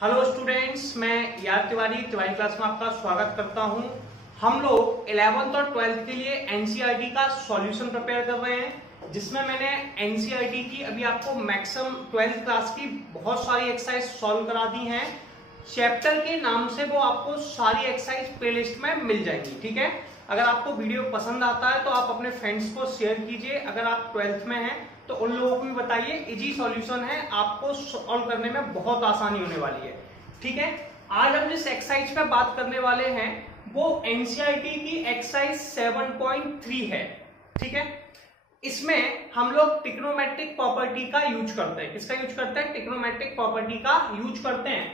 Hello students, मैं यार Tiwari class में आपका स्वागत करता हूं। हम लोग 11th और 12th के लिए एनसीईआरटी का सॉल्यूशन प्रिपेयर कर रहे हैं, जिसमें मैंने एनसीईआरटी की अभी आपको मैक्सिमम 12th क्लास की बहुत सारी एक्सरसाइज सॉल्व करा दी हैं। चैप्टर के नाम से वो आपको सारी एक्सरसाइज प्लेलिस्ट में मिल जाएंगी। ठीक है, अगर आपको वीडियो पसंद आता है तो आप अपने फ्रेंड्स को शेयर कीजिए। अगर आप 12th में हैं तो उन लोगों को भी बताइए, इजी सॉल्यूशन है, आपको सॉल्व करने में बहुत आसानी होने वाली है। ठीक है, आज हम जिस एक्सरसाइज पर बात करने वाले हैं वो एनसीईआरटी की एक्सरसाइज 7.3 है। ठीक है, इसमें हम लोग ट्रिग्नोमेट्रिक प्रॉपर्टी का यूज करते हैं। किसका यूज करते हैं? ट्रिग्नोमेट्रिक प्रॉपर्टी का यूज करते हैं।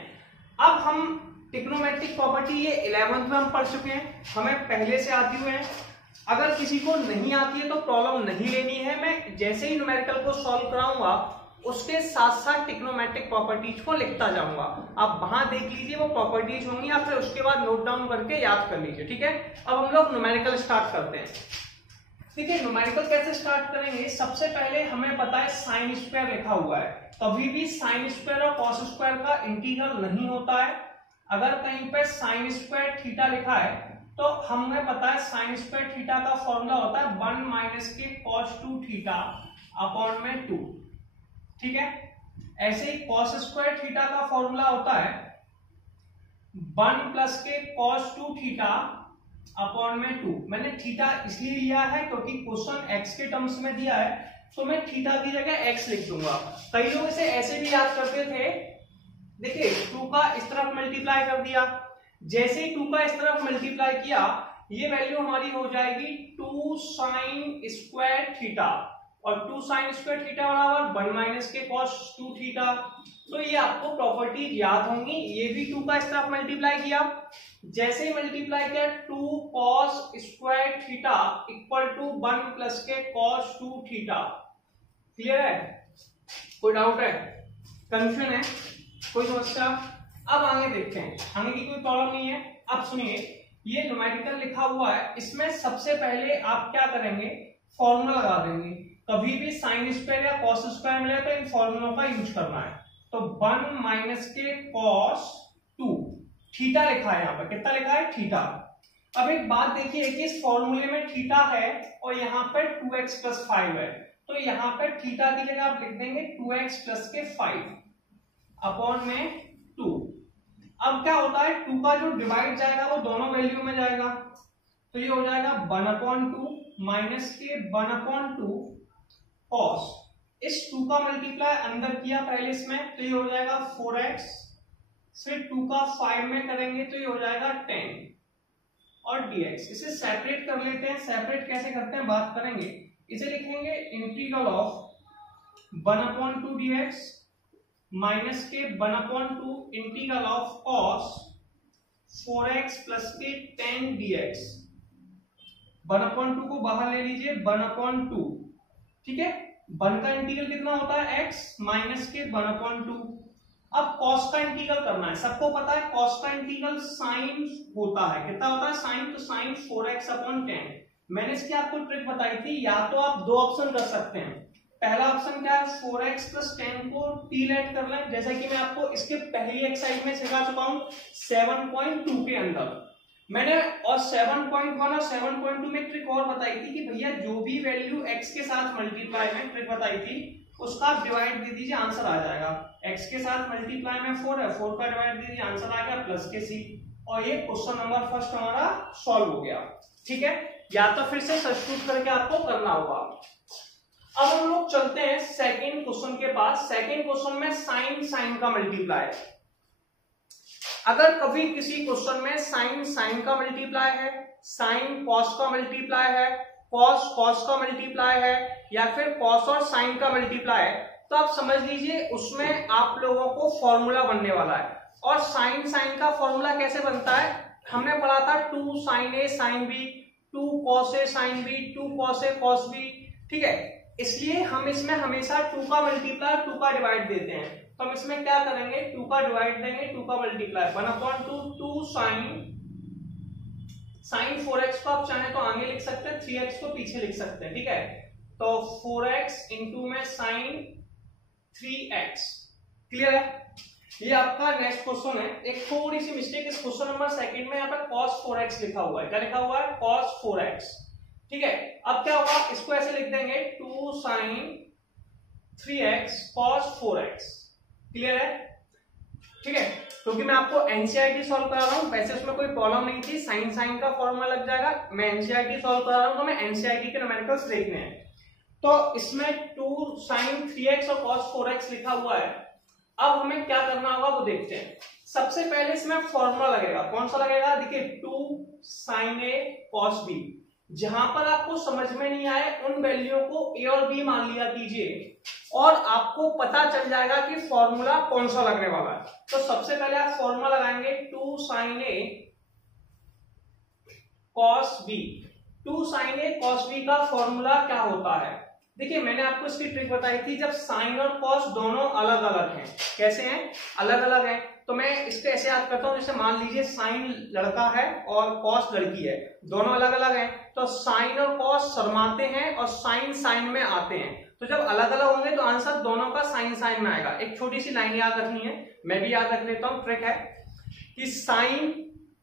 अब हम ट्रिग्नोमेट्रिक प्रॉपर्टी ये 11th में हम पढ़ चुके हैं, हमें पहले से आती हुई है। अगर किसी को नहीं आती है तो प्रॉब्लम नहीं लेनी है, मैं जैसे ही न्यूमेरिकल को सॉल्व कराऊंगा उसके साथ साथ ट्रिग्नोमेट्रिक प्रॉपर्टीज को लिखता जाऊंगा। आप वहां देख लीजिए वो प्रॉपर्टीज होंगी, या फिर उसके बाद नोट डाउन करके याद कर लीजिए। ठीक है, अब हम लोग न्यूमेरिकल स्टार्ट करते हैं। ठीक है, न्यूमेरिकल कैसे स्टार्ट करेंगे? सबसे पहले हमें पता है साइन स्क्वायर लिखा हुआ है, कभी भी साइन स्क्वायर और कॉस स्क्वायर का इंटीग्रल नहीं होता है। अगर कहीं पे साइन स्क्वायर थीटा लिखा है तो हमें पता है साइन स्क्वायर थीटा का फॉर्मूला होता है 1 माइनस के कॉस 2 थीटा अपॉन में 2। ठीक है, ऐसे ही कॉस स्क्वायर थीटा का फॉर्मूला होता है 1 प्लस के कॉस 2 थीटा अपॉन में 2। मैंने थीटा इसलिए लिया है क्योंकि क्वेश्चन एक्स के टर्म्स में दिया है, तो मैं थीटा की जगह एक्स लिख दूंगा। कई लोग इसे ऐसे भी याद करते थे, देखिए 2 का इस तरफ मल्टीप्लाई कर दिया, जैसे ही 2 का इस तरफ मल्टीप्लाई किया ये वैल्यू हमारी हो जाएगी 2 साइन स्क्वायर थीटा, और 2 साइन स्क्वायर थीटा बराबर 1 माइनस के कॉस 2 थीटा। तो ये आपको प्रॉपर्टी याद होंगी। ये भी 2 का इस तरफ मल्टीप्लाई किया, जैसे ही मल्टीप्लाई किया 2 cos square theta equal to 1 plus के कॉस 2 थीटा। क्लियर है? कोई डाउट है, कंफ्यूजन है, कोई समस्या? अब आगे देखते हैं, आगे की कोई प्रॉब्लम नहीं है। अब सुनिए, ये न्यूमेरिकल लिखा हुआ है, इसमें सबसे पहले आप क्या करेंगे? फॉर्मूला लगा देंगे। कभी भी साइन स्क्वायर या कॉस स्क्वायर मिले तो इन फॉर्मूलों का यूज करना है। तो 1 माइनस के कॉस 2 थीटा लिखा है, यहाँ पर कितना लिखा है? थीटा। अब एक बात देखिए कि इस फॉर्मूले में थीटा है और यहाँ पर 2x प्लस 5 है, तो यहाँ पर थीटा की जगह आप लिख देंगे 2x प्लस के 5 अपॉन में 2। अब क्या होता है, 2 का जो डिवाइड जाएगा वो दोनों वैल्यू में जाएगा, तो ये हो जाएगा 1/2 माइनस के 1/2 कॉस। इस 2 का मल्टीप्लाई अंदर किया पहले इसमें, तो ये हो जाएगा 4x, फिर 2 का 5 में करेंगे तो ये हो जाएगा 10 और dx। इसे सेपरेट कर लेते हैं। सेपरेट कैसे करते हैं बात करेंगे। इसे लिखेंगे इंटीग्रल ऑफ 1/2 dx माइनस के 1/2 integral of cos 4x plus के 10 dx। 1/2 को बाहर ले लीजिए, 1/2। ठीक है, 1 का इंटीग्रल कितना होता है? x माइनस के 1/2। अब कॉस का इंटीग्रल करना है। सबको पता है कॉस का इंटीग्रल साइन होता है। कितना होता है? साइन। तो साइन 4x अपॉन 10। मैंने इसकी आपको ट्रिक बताई थी, या तो आप दो ऑप्शन कर सकते हैं। पहला ऑप्शन क्या है? 4x प्लस 10 को t लेट कर लें, जैसा कि मैं आपको इसके पहली एक्सरसाइज में सिखा चुका हूं 7.2 के अंदर मैंने। और 7.1 और 7.2 में ट्रिक और बताई थी कि भैया जो भी वैल्यू x के साथ मल्टीप्लाई में ट्रिक बताई थी उसका आप डिवाइड दे दीजिए, आंसर आ जाएगा। x के साथ मल्टीप्लाई में 4 है, 4 का डिवाइड दे दीजिए, आंसर आ गया प्लस के c। और ये क्वेश्चन नंबर फर्स्ट हमारा सॉल्व हो गया। ठीक है, या तो फिर से सब्स्टिट्यूट करके आपको करना होगा। अब हम लोग चलते हैं सेकंड क्वेश्चन के पास। सेकंड क्वेश्चन में साइन साइन का मल्टीप्लाई। अगर कभी किसी क्वेश्चन में साइन साइन का मल्टीप्लाई है, साइन कॉस का मल्टीप्लाई है, कॉस कॉस का मल्टीप्लाई है, या फिर कॉस और साइन का मल्टीप्लाई है, तो आप समझ लीजिए उसमें आप लोगों को फॉर्मूला बनने वाला है। और साइन साइन का फॉर्मूला कैसे बनता है? हमने पढ़ा था 2 sign A sine B, 2 cos A sine B, 2 cos A cos B. ठीक है, इसलिए हम इसमें हमेशा 2 का मल्टीप्लाई 2 का डिवाइड देते हैं। तो हम इसमें क्या करेंगे? 2 का डिवाइड देंगे, 2 का मल्टीप्लाई 1/2 2 साइन 4x को आप चाहे तो आगे लिख सकते हैं, 3x को पीछे लिख सकते हैं। ठीक है, तो 4x इंटू में साइन 3x। क्लियर है? ये आपका नेक्स्ट क्वेश्चन है। एक थोड़ी सी मिस्टेक इस क्वेश्चन नंबर सेकंड में यहाँ पे cos 4x लिखा हुआ है। क्या लिखा हुआ है? cos 4x। ठीक है, अब क्या होगा, इसको ऐसे लिख देंगे 2 sin 3x cos 4x। Clear है? ठीक है, क्योंकि मैं आपको एनसीईआरटी सॉल्व करा रहा हूं, वैसे उसमें कोई प्रॉब्लम नहीं थी, साइन का फॉर्मूला लग जाएगा। मैं एनसीईआरटी सॉल्व करा रहा हूं तो मैं एनसीईआरटी के न्यूमेरिकल्स देखने हैं। तो इसमें 2 sin 3x और cos 4x लिखा हुआ है। अब हमें क्या करना होगा वो देखते हैं। सबसे पहले इसमें फॉर्मूला लगेगा। कौन सा लगेगा? देखिए 2 sin a cos b। जहां पर आपको समझ में नहीं आए उन वैल्यू को a और b मान लिया कीजिए और आपको पता चल जाएगा कि फॉर्मूला कौन सा लगने वाला है। तो सबसे पहले आप फॉर्मूला लगाएंगे 2 sin a cos b। 2 sin a cos b का फॉर्मूला क्या होता है? देखिए मैंने आपको इसकी ट्रिक बताई थी, जब साइन और कॉस दोनों अलग अलग हैं। कैसे हैं? अलग अलग हैं। तो मैं इसको ऐसे याद करता हूं, जैसे मान लीजिए साइन लड़का है और कॉस लड़की है, दोनों अलग अलग हैं। तो साइन और कॉस शर्माते हैं और साइन साइन में आते हैं। तो जब अलग अलग होंगे तो आंसर दोनों का साइन साइन में आएगा। एक छोटी सी लाइन याद रखनी है, मैं भी याद रख लेता हूं। ट्रिक है कि साइन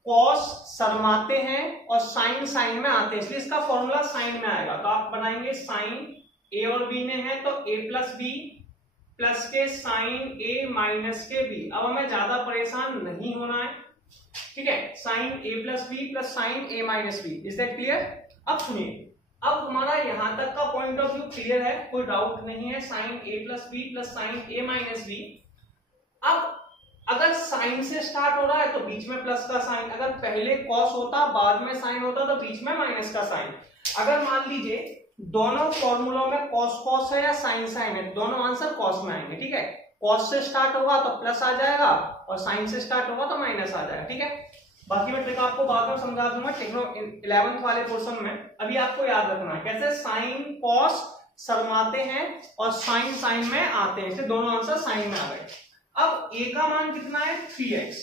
कॉस शर्माते हैं और साइन साइन में आते हैं, इसलिए इसका फॉर्मूला साइन में आएगा। तो आप बनाएंगे साइन a और b में है तो a प्लस बी प्लस के साइन a माइनस के b। अब हमें ज्यादा परेशान नहीं होना है। ठीक है, sine a plus B plus sine a minus B. Is that clear? अब सुनिए, अब हमारा यहां तक का पॉइंट ऑफ व्यू क्लियर है, कोई डाउट नहीं है। Sine a plus B plus sine a minus B. अब अगर साइन से स्टार्ट हो रहा है तो बीच में प्लस का साइन, अगर पहले कॉस होता बाद में साइन होता तो बीच में माइनस का साइन। अगर मान लीजिए दोनों फॉर्मूलों में कॉस कॉस है या साइन साइन है, दोनों आंसर कॉस में आएंगे। ठीक है, कॉस से स्टार्ट होगा तो प्लस आ जाएगा और साइन से स्टार्ट होगा तो माइनस आ जाएगा। ठीक है, बाकी मैं ट्रिक आपको बाद में समझा दूंगा टेक्नो 11th वाले पोर्शन में। अभी आपको याद रखना है कैसे साइन कॉस शर्माते हैं और साइन साइन में आते हैं, इससे दोनों आंसर साइन में आ गए। अब a का मान कितना है? 3x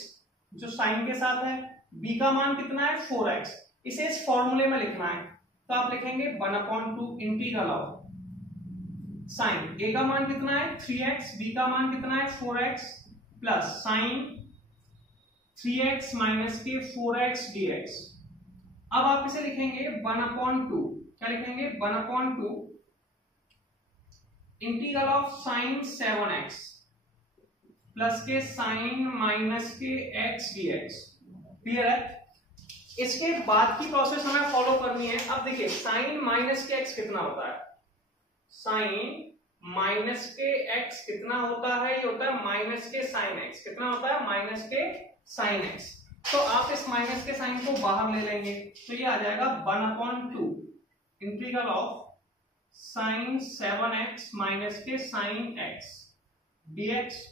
जो साइन के साथ है। b का मान कितना है? 4x। इसे इस फॉर्मूले में लिखना है तो आप लिखेंगे 1/2 इंटीग्रल ऑफ साइन। a का मान कितना है? 3x, b का मान कितना है? 4x plus sign 3x minus के 4x dx। अब आप इसे लिखेंगे 1/2। क्या लिखेंगे? 1/2 integral of sign 7x plus के साइन माइनस के x dx। क्लियर है? इसके बाद की प्रोसेस हमें फॉलो करनी है। अब देखिए साइन माइनस के x कितना होता है? साइन माइनस के x कितना होता है? ये होता है माइनस के साइन x। कितना होता है? माइनस के साइन x। तो आप इस माइनस के साइन को बाहर ले लेंगे तो ये आ जाएगा 1/2 integral of sign 7x minus के साइन x dx।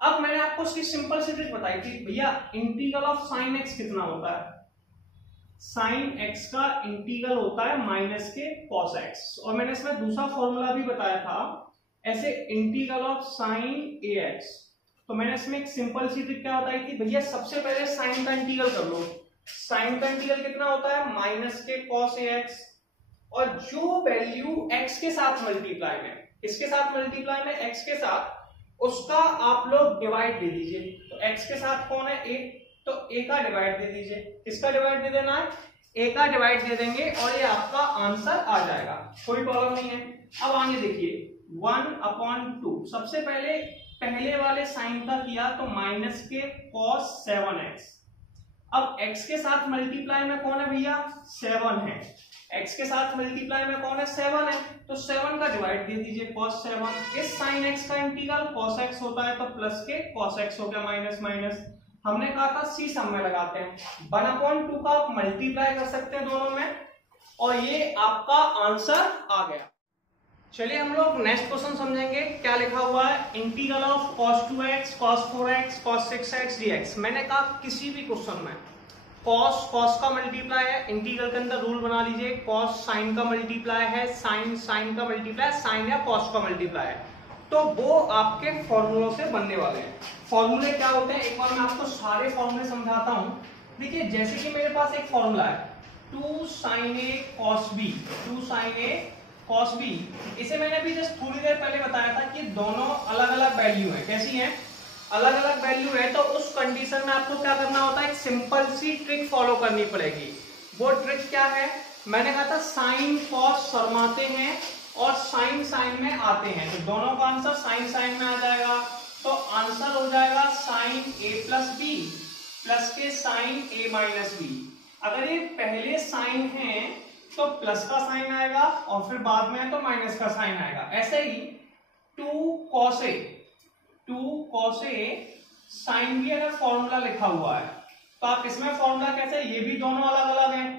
अब मैंने आपको उसकी सिंपल सी ट्रिक बताई थी, भैया इंटीग्रल ऑफ साइन x कितना होता है? साइन x का इंटीग्रल होता है माइनस के cos x। और मैंने इसमें दूसरा फॉर्मूला भी बताया था, ऐसे इंटीग्रल ऑफ साइन ax। तो मैंने इसमें एक सिंपल सी ट्रिक क्या बताई थी, भैया सबसे पहले साइन का इंटीग्रल कर लो। साइन का इंटीग्रल कितना होता है? माइनस के cos ax। और जो वैल्यू x के साथ मल्टीप्लाई में, किसके साथ मल्टीप्लाई में? x के साथ, उसका आप लोग डिवाइड दे दीजिए। तो x के साथ कौन है? a, तो a का डिवाइड दे दीजिए। किसका डिवाइड दे देना है? a का डिवाइड दे देंगे और ये आपका आंसर आ जाएगा, कोई प्रॉब्लम नहीं है। अब आगे देखिए 1/2। सबसे पहले वाले साइन का किया तो माइनस के cos 7x। अब x के साथ मल्टीप्लाई में कौन है भैया? 7 है। x के साथ मल्टीप्लाई में कौन है? 7 है। तो 7 का डिवाइड दे दीजिए cos 7। इस साइन x का इंटीग्रल cos x होता है तो प्लस के cos x हो गया माइनस माइनस। हमने कहा था सी सम में लगाते हैं। 1/2 का आप मल्टीप्लाई कर सकते हैं दोनों में और ये आपका आंसर आ गया। चलिए हम लोग नेक्स्ट क्वेश्चन समझेंगे। क्या लिखा हुआ है? Integral of cos 2x cos 4x cos 6x dx। मैंने कहा किसी भी क्वेश्चन में cos का मल्टीप्लाई है, इंटीग्रल के अंदर रूल बना लीजिए, cos साइन का मल्टीप्लाई है, साइन का मल्टीप्लाई, साइन या cos का मल्टीप्लाई है, तो वो आपके फॉर्मूलों से बनने वाले हैं। फॉर्मूले क्या होते हैं एक बार मैं आपको सारे फॉर्मूले समझाता हूं। देखिए जैसे कि मेरे पास एक फॉर्मूला है 2 sin a cos b, 2 sin a cos b। इसे मैंने अभी जस्ट थोड़ी देर पहले बताया था कि दोनों अलग अलग वैल्यू है। कैसी है? अलग अलग वैल्यू है तो उस कंडीशन में आपको क्या करना होता है, एक सिंपल सी ट्रिक फॉलो करनी पड़ेगी। वो ट्रिक क्या है, मैंने कहा था साइन कॉस शर्माते हैं और साइन साइन में आते हैं, तो दोनों का आंसर साइन साइन में आ जाएगा। तो आंसर हो जाएगा साइन ए प्लस बी प्लस के साइन ए माइनस बी। अगर ये पहले साइन है तो प्लस का साइन आएगा और फिर बाद में है तो माइनस का साइन आएगा। ऐसे ही 2 cos A साइन भी अगर फॉर्मूला लिखा हुआ है तो आप इसमें फॉर्मूला कैसे, ये भी दोनों अलग अलग हैं,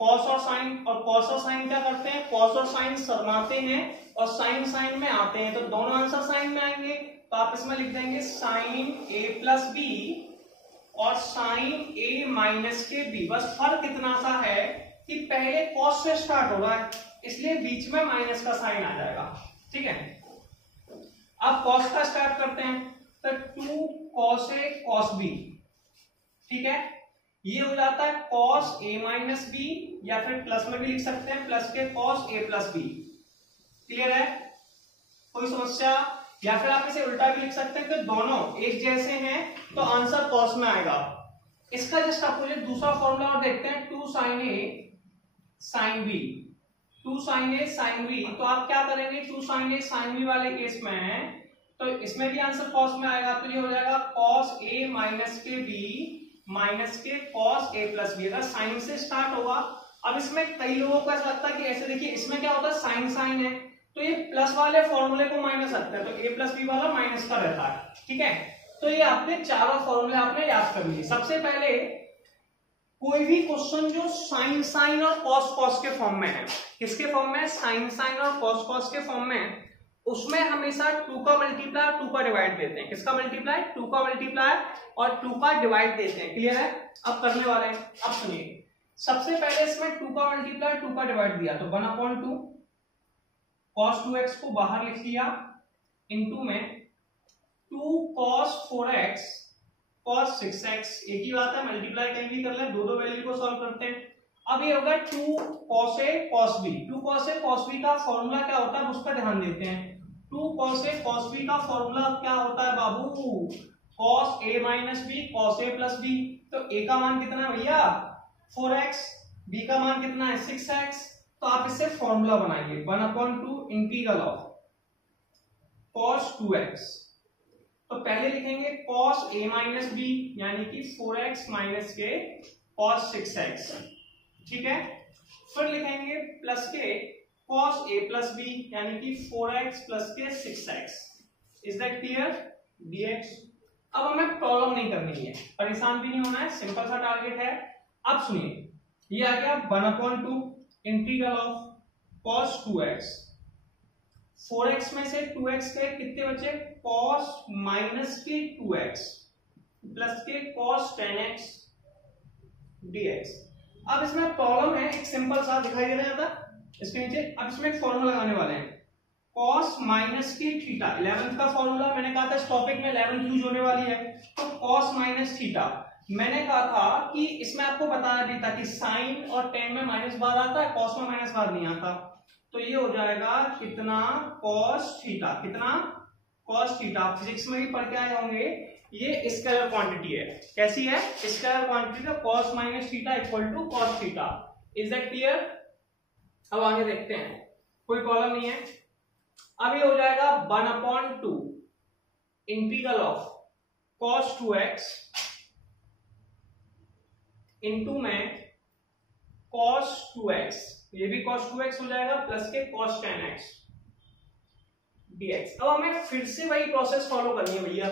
कॉस और साइन, और कॉस और साइन क्या करते हैं, कॉस और साइन शर्माते हैं और साइन साइन में आते हैं, तो दोनों आंसर साइन में आएंगे। तो आप इसमें लिख देंगे साइन ए प्लस बी और साइन ए माइनस के बी। बस फर्क इतना सा है कि पहले कॉस से स्टार्ट हो रहा है इसलिए बीच में माइनस का साइन आ जाएगा। ठीक है, अब कॉस का स्टार्ट करते हैं, तो 2 cos A cos B, ठीक है, ये हो जाता है cos A माइनस बी, या फिर प्लस में भी लिख सकते हैं प्लस के cos A plus B. Clear है, कोई समस्या? या फिर आप इसे उल्टा भी लिख सकते हैं कि दोनों एक जैसे हैं तो आंसर cos में आएगा। इसका जस्ट अपोजिट दूसरा फॉर्मूला और देखते हैं, 2 sin A sin B, 2 sin A sin B। तो आप क्या करेंगे, 2 sin A sin B वाले केस में तो इसमें भी आंसर cos में आएगा, तो ये हो जाएगा cos A माइनस के B माइनस के cos A प्लस बी। अगर साइन से स्टार्ट होगा, अब इसमें कई लोगों को ऐसा लगता है कि ऐसे देखिए इसमें क्या होता है, साइन साइन है तो ये प्लस वाले फॉर्मूले को माइनस रखते हैं, तो A प्लस बी वाला माइनस का रहता है। ठीक है, तो ये आपने चारों फॉर्मूले आपने याद कर लिए। सबसे पहले कोई भी क्वेश्चन जो साइन साइन और कॉस कॉस के फॉर्म में है, किसके फॉर्म में, साइन साइन और कॉस कॉस के फॉर्म में, उसमें हमेशा 2 का मल्टीप्लाई 2 का डिवाइड देते हैं। किसका मल्टीप्लाई, 2 का मल्टीप्लाई और 2 का डिवाइड देते हैं। क्लियर है, अब करने वाले हैं। अब सुनिए, सबसे पहले इसमें 2 का मल्टीप्लाई 2 का डिवाइड दिया तो 1/2 cos 2x को बाहर लिख लिया, इनटू में 2 cos 4x cos 6x, एक ही बात है, मल्टीप्लाई कहीं भी कर ले, दो वैल्यू को सॉल्व करते हैं। अब ये होगा 2 cos A cos B। 2 cos A cos B का फॉर्मूला क्या होता है उस पर ध्यान देते हैं। 2 cos A cos B का फॉर्मूला क्या होता है बाबू, cos A minus B cos A plus B. तो A का मान कितना है भैया 4x, B का मान कितना है 6x, तो आप इससे फॉर्मूला बनाइए 1/2 इंटीग्रल ऑफ cos 2x। तो पहले लिखेंगे cos A माइनस बी यानी कि 4x माइनस के cos 6x, ठीक है, फिर लिखेंगे प्लस के cos A प्लस बी यानी कि 4x प्लस के 6x। Is that clear dx? अब हमें प्रॉब्लम नहीं करनी है, परेशान भी नहीं होना है, सिंपल सा टारगेट है। अब सुनिए, ये आ गया 1/2 integral of cos 2x, 4x में से 2x के कितने बचे, cos माइनस के 2x प्लस के cos 10x dx। अब इसमें प्रॉब्लम है, एक सिंपल सा दिखाई दे रहा था इसके नीचे। अब इसमें एक फॉर्मूला लगाने वाले हैं, cos माइनस की थीटा, 11th का फॉर्मूला, मैंने कहा था इस टॉपिक में 11th यूज होने वाली है। तो cos माइनस थीटा, मैंने कहा था कि इसमें आपको बताया भी था कि साइन और टेन में माइनस बार आता है, cos में माइनस बार नहीं आता। तो ये हो जाएगा कितना cos थीटा, कितना cos थीटा। फिजिक्स में भी पढ़ के आए होंगे, ये स्केलर क्वांटिटी है। कैसी है, स्केलर क्वांटिटी का cos minus theta equal to cos theta. Is that clear? अब आगे देखते हैं, कोई प्रॉब्लम नहीं है। अब ये हो जाएगा 1/2 integral of cos 2x into में cos 2x, ये भी cos 2x हो जाएगा प्लस के cos 10x dx। अब हमें फिर से वही प्रोसेस फॉलो करनी है भैया,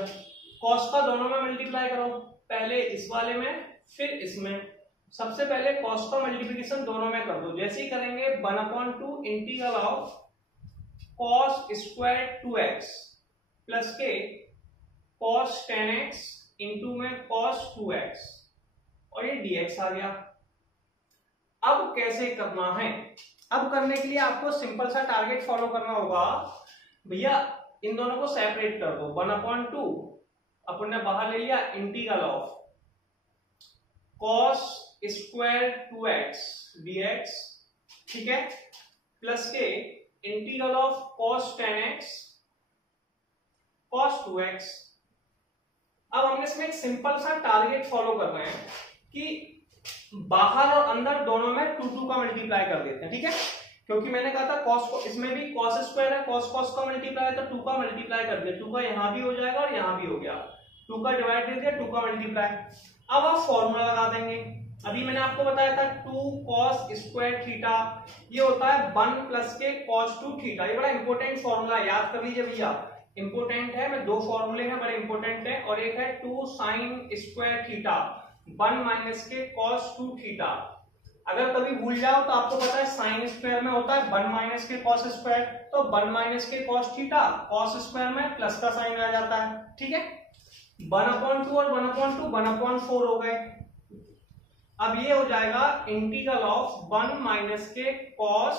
cos का दोनों में मल्टीप्लाई करो, पहले इस वाले में फिर इसमें। सबसे पहले cos का मल्टीप्लिकेशन दोनों में कर दो, जैसे ही करेंगे 1/2 integral of cos square 2x plus के cos 10x इंटू में cos 2x और ये dx आ गया। अब कैसे करना है, अब करने के लिए आपको सिंपल सा टारगेट फॉलो करना होगा भैया, इन दोनों को सेपरेट कर दो। 1/2 अपन ने बाहर ले लिया, integral of cos square 2x dx, ठीक है, प्लस के integral of cos 10x cos 2x अब हमने इसमें एक सिंपल सा टारगेट फॉलो कर रहे हैं कि बाहर और अंदर दोनों में 2 का मल्टीप्लाई कर देते हैं, ठीक है। क्योंकि मैंने कहा था कॉस को, इसमें भी कॉस स्क्वायर है, कॉस कॉस का मल्टीप्लाई है, तो 2 का मल्टीप्लाई कर दिया, 2 का यहाँ भी हो जाएगा और यहाँ भी हो गया, 2 का डिवाइड दे दिया, 2 का मल्टीप्लाई। अब आप फॉर्मूला लगा देंगे। अभी मैंने आपको बताया था 2 cos स्क्वायर थीटा, ये होता है 1 प्लस के cos 2 थीटा। ये बड़ा इंपॉर्टेंट फॉर्मूला, याद कर लीजिए भैया, इंपॉर्टेंट है। मैं 2 फॉर्मूले हैं बड़े इंपॉर्टेंट है, और एक है 2 sin स्क्वायर थीटा 1 माइनस के cos 2 थीटा। अगर कभी भूल जाओ तो आपको पता है साइन स्क्वायर में होता है 1 माइनस के cos स्क्वायर, तो 1 माइनस के cos थीटा, cos स्क्वायर में प्लस का साइन आ जाता है, ठीक है। 1/2 और 1/2 1/4 हो गए। अब ये हो जाएगा इंटीग्रल ऑफ 1 माइनस के cos,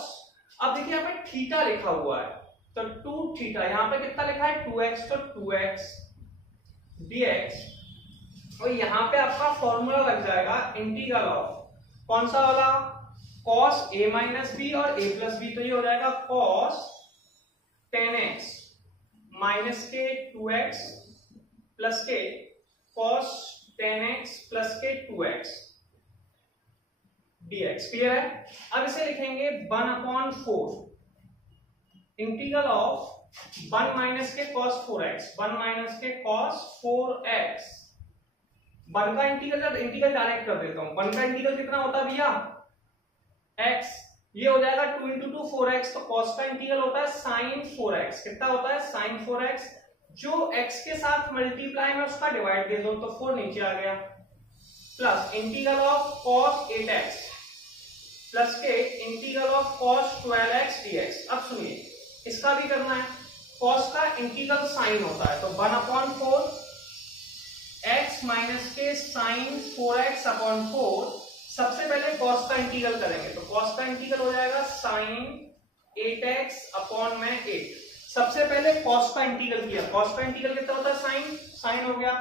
अब देखिए यहाँ पे थीटा लिखा हुआ है, तो 2 थीटा, यहाँ पे कितना लिखा है 2x, तो 2x dx, और यहाँ पे आपका फॉर्मूला लग जाएगा इंटीग्रल ऑफ कौन सा वाला, cos a माइनस बी और a प्लस बी, तो ये हो जाएगा cos 10x माइनस के 2x प्लस के cos 10x प्लस के 2x dx। क्लियर है। अब इसे लिखेंगे 1/4 इंटीग्रल ऑफ 1 माइनस के cos 4x, 1 माइनस के cos 4x, 1 का इंटीग्रल डायरेक्ट कर देता हूं। 1 का इंटीग्रल कितना होता है भैया, x, ये हो जाएगा 2 × 2 4x, तो cos का इंटीग्रल होता है sin 4x, कितना होता है sin 4x, जो x के साथ मल्टीप्लाई में उसका डिवाइड दे दो, तो 4 नीचे आ गया, plus integral of cos 8x plus के integral of cos 12x dx। अब सुनिए, इसका भी करना है। cos का इंटीग्रल साइन होता है, तो 1/4 x माइनस के साइन 4x/4, सबसे पहले cos का इंटीग्रल करेंगे, तो cos का इंटीग्रल हो जाएगा साइन 8x/8। सबसे पहले cos का इंटीग्रल किया, cos का इंटीग्रल कितना होता है साइन हो गया।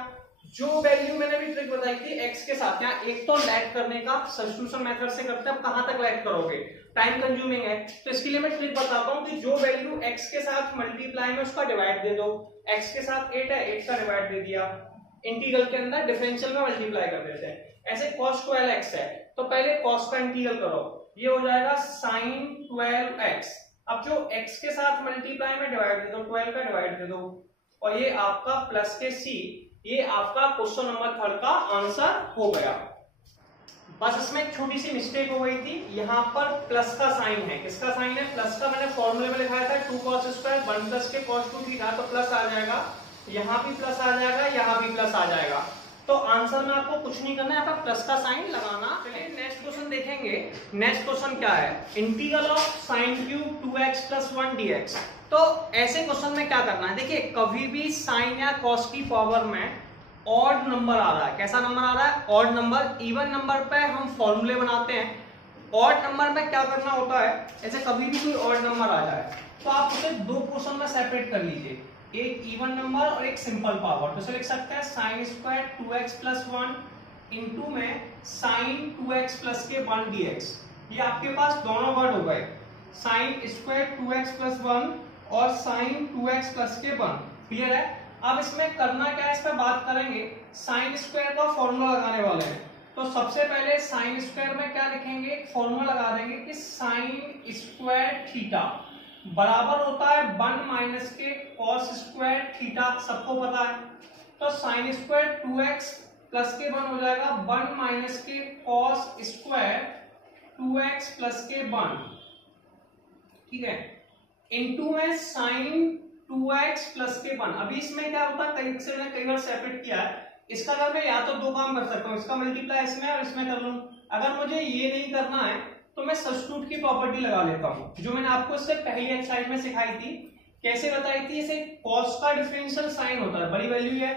जो वैल्यू मैंने भी ट्रिक बताई थी x के साथ, यहाँ एक तो लैग करने का सब्स्टिट्यूशन मेथड से करते हैं, कहां तक लैग करोगे, टाइम कंज्यूमिंग है, तो इसके लिए मैं ट्रिक बताता हूं कि जो वैल्यू x के साथ मल्टीप्लाई में उसका डिवाइड दे दो। x के साथ 8 है, 8 का डिवाइड दे दिया, इंटीग्रल के अंदर डिफरेंशियल में मल्टीप्लाई कर देते हैं। ऐसे cos 12x है, तो पहले cos का इंटीग्रल करो, ये हो जाएगा sin 12x। अब जो x के साथ मल्टीप्लाई में डिवाइड दे दो, 12 का डिवाइड दे दो, और ये आपका प्लस के c, ये आपका क्वेश्चन नंबर 3 का आंसर हो गया। बस इसमें एक छोटी सी मिस्टेक हो गई थी, यहाँ पर प्लस का साइन है, किसका साइन है, प्लस का। मैंने फॉर्मूले में लिखाया था 2 cos स्क्वायर 1 प्लस के cos 2 थीटा, तो प्लस आ जाएगा, यहाँ भी प्लस आ जाएगा, यहाँ भी प्लस आ जाएगा, तो आंसर में आपको कुछ नहीं करना है, आपका प्लस का साइन लगाना। चलिए नेक्स्ट क्वेश्चन देखेंगे। नेक्स्ट क्वेश्चन क्या है, integral of sine cube 2x + 1 dx। तो ऐसे क्वेश्चन में क्या करना है, देखिए कभी भी साइन या कॉस की पावर में ऑड नंबर आ रहा है, कैसा नंबर आ रहा है, ऑड नंबर। इवन नंबर पे हम फॉर्मूले बनाते हैं, ऑड नंबर में क्या करना होता है, ऐसे कभी भी कोई ऑड नंबर आ जाए तो आप उसे 2 पोर्शन में सेपरेट कर लीजिए, एक इवन नंबर और एक सिंपल पावर। तो इसे लिख सकते हैं साइन स्क्वायर 2x + 1 इंटू में साइन 2x + के 1 dx। ये आपके पास दोनों वर्ड हो गए, साइन स्क्वायर 2x + 1 और साइन 2x + के 1। क्लियर है। अब इसमें करना क्या है, इस पर बात करेंगे। साइन स्क्वायर का फॉर्मूला लगाने वाले हैं, तो सबसे पहले साइन स्क्वायर में क्या लिखेंगे, फॉर्मूला लगा देंगे कि साइन स्क्वायर थीटा बराबर होता है 1 माइनस के कॉस स्क्वायर थीटा, सबको पता है। तो साइन स्क्वायर 2x + के 1 हो जाएगा 1 माइनस के कॉस स्क्वायर 2x + के 1, ठीक है, इनटू में साइन 2x + के 1। अभी इसमें क्या होता है, कई बार सेपरेट किया है, इसका अगर मैं या तो 2 काम कर सकता हूँ, इसका मल्टीप्लाई इसमें और इसमें कर लूं। अगर मुझे ये नहीं करना है तो मैं सब्स्टिट्यूट की प्रॉपर्टी लगा लेता हूँ, जो मैंने आपको इससे पहली एक्सरसाइज में सिखाई थी। कैसे बताई थी, इसे कॉस का डिफरेंशियल साइन होता है, बड़ी वैल्यू है,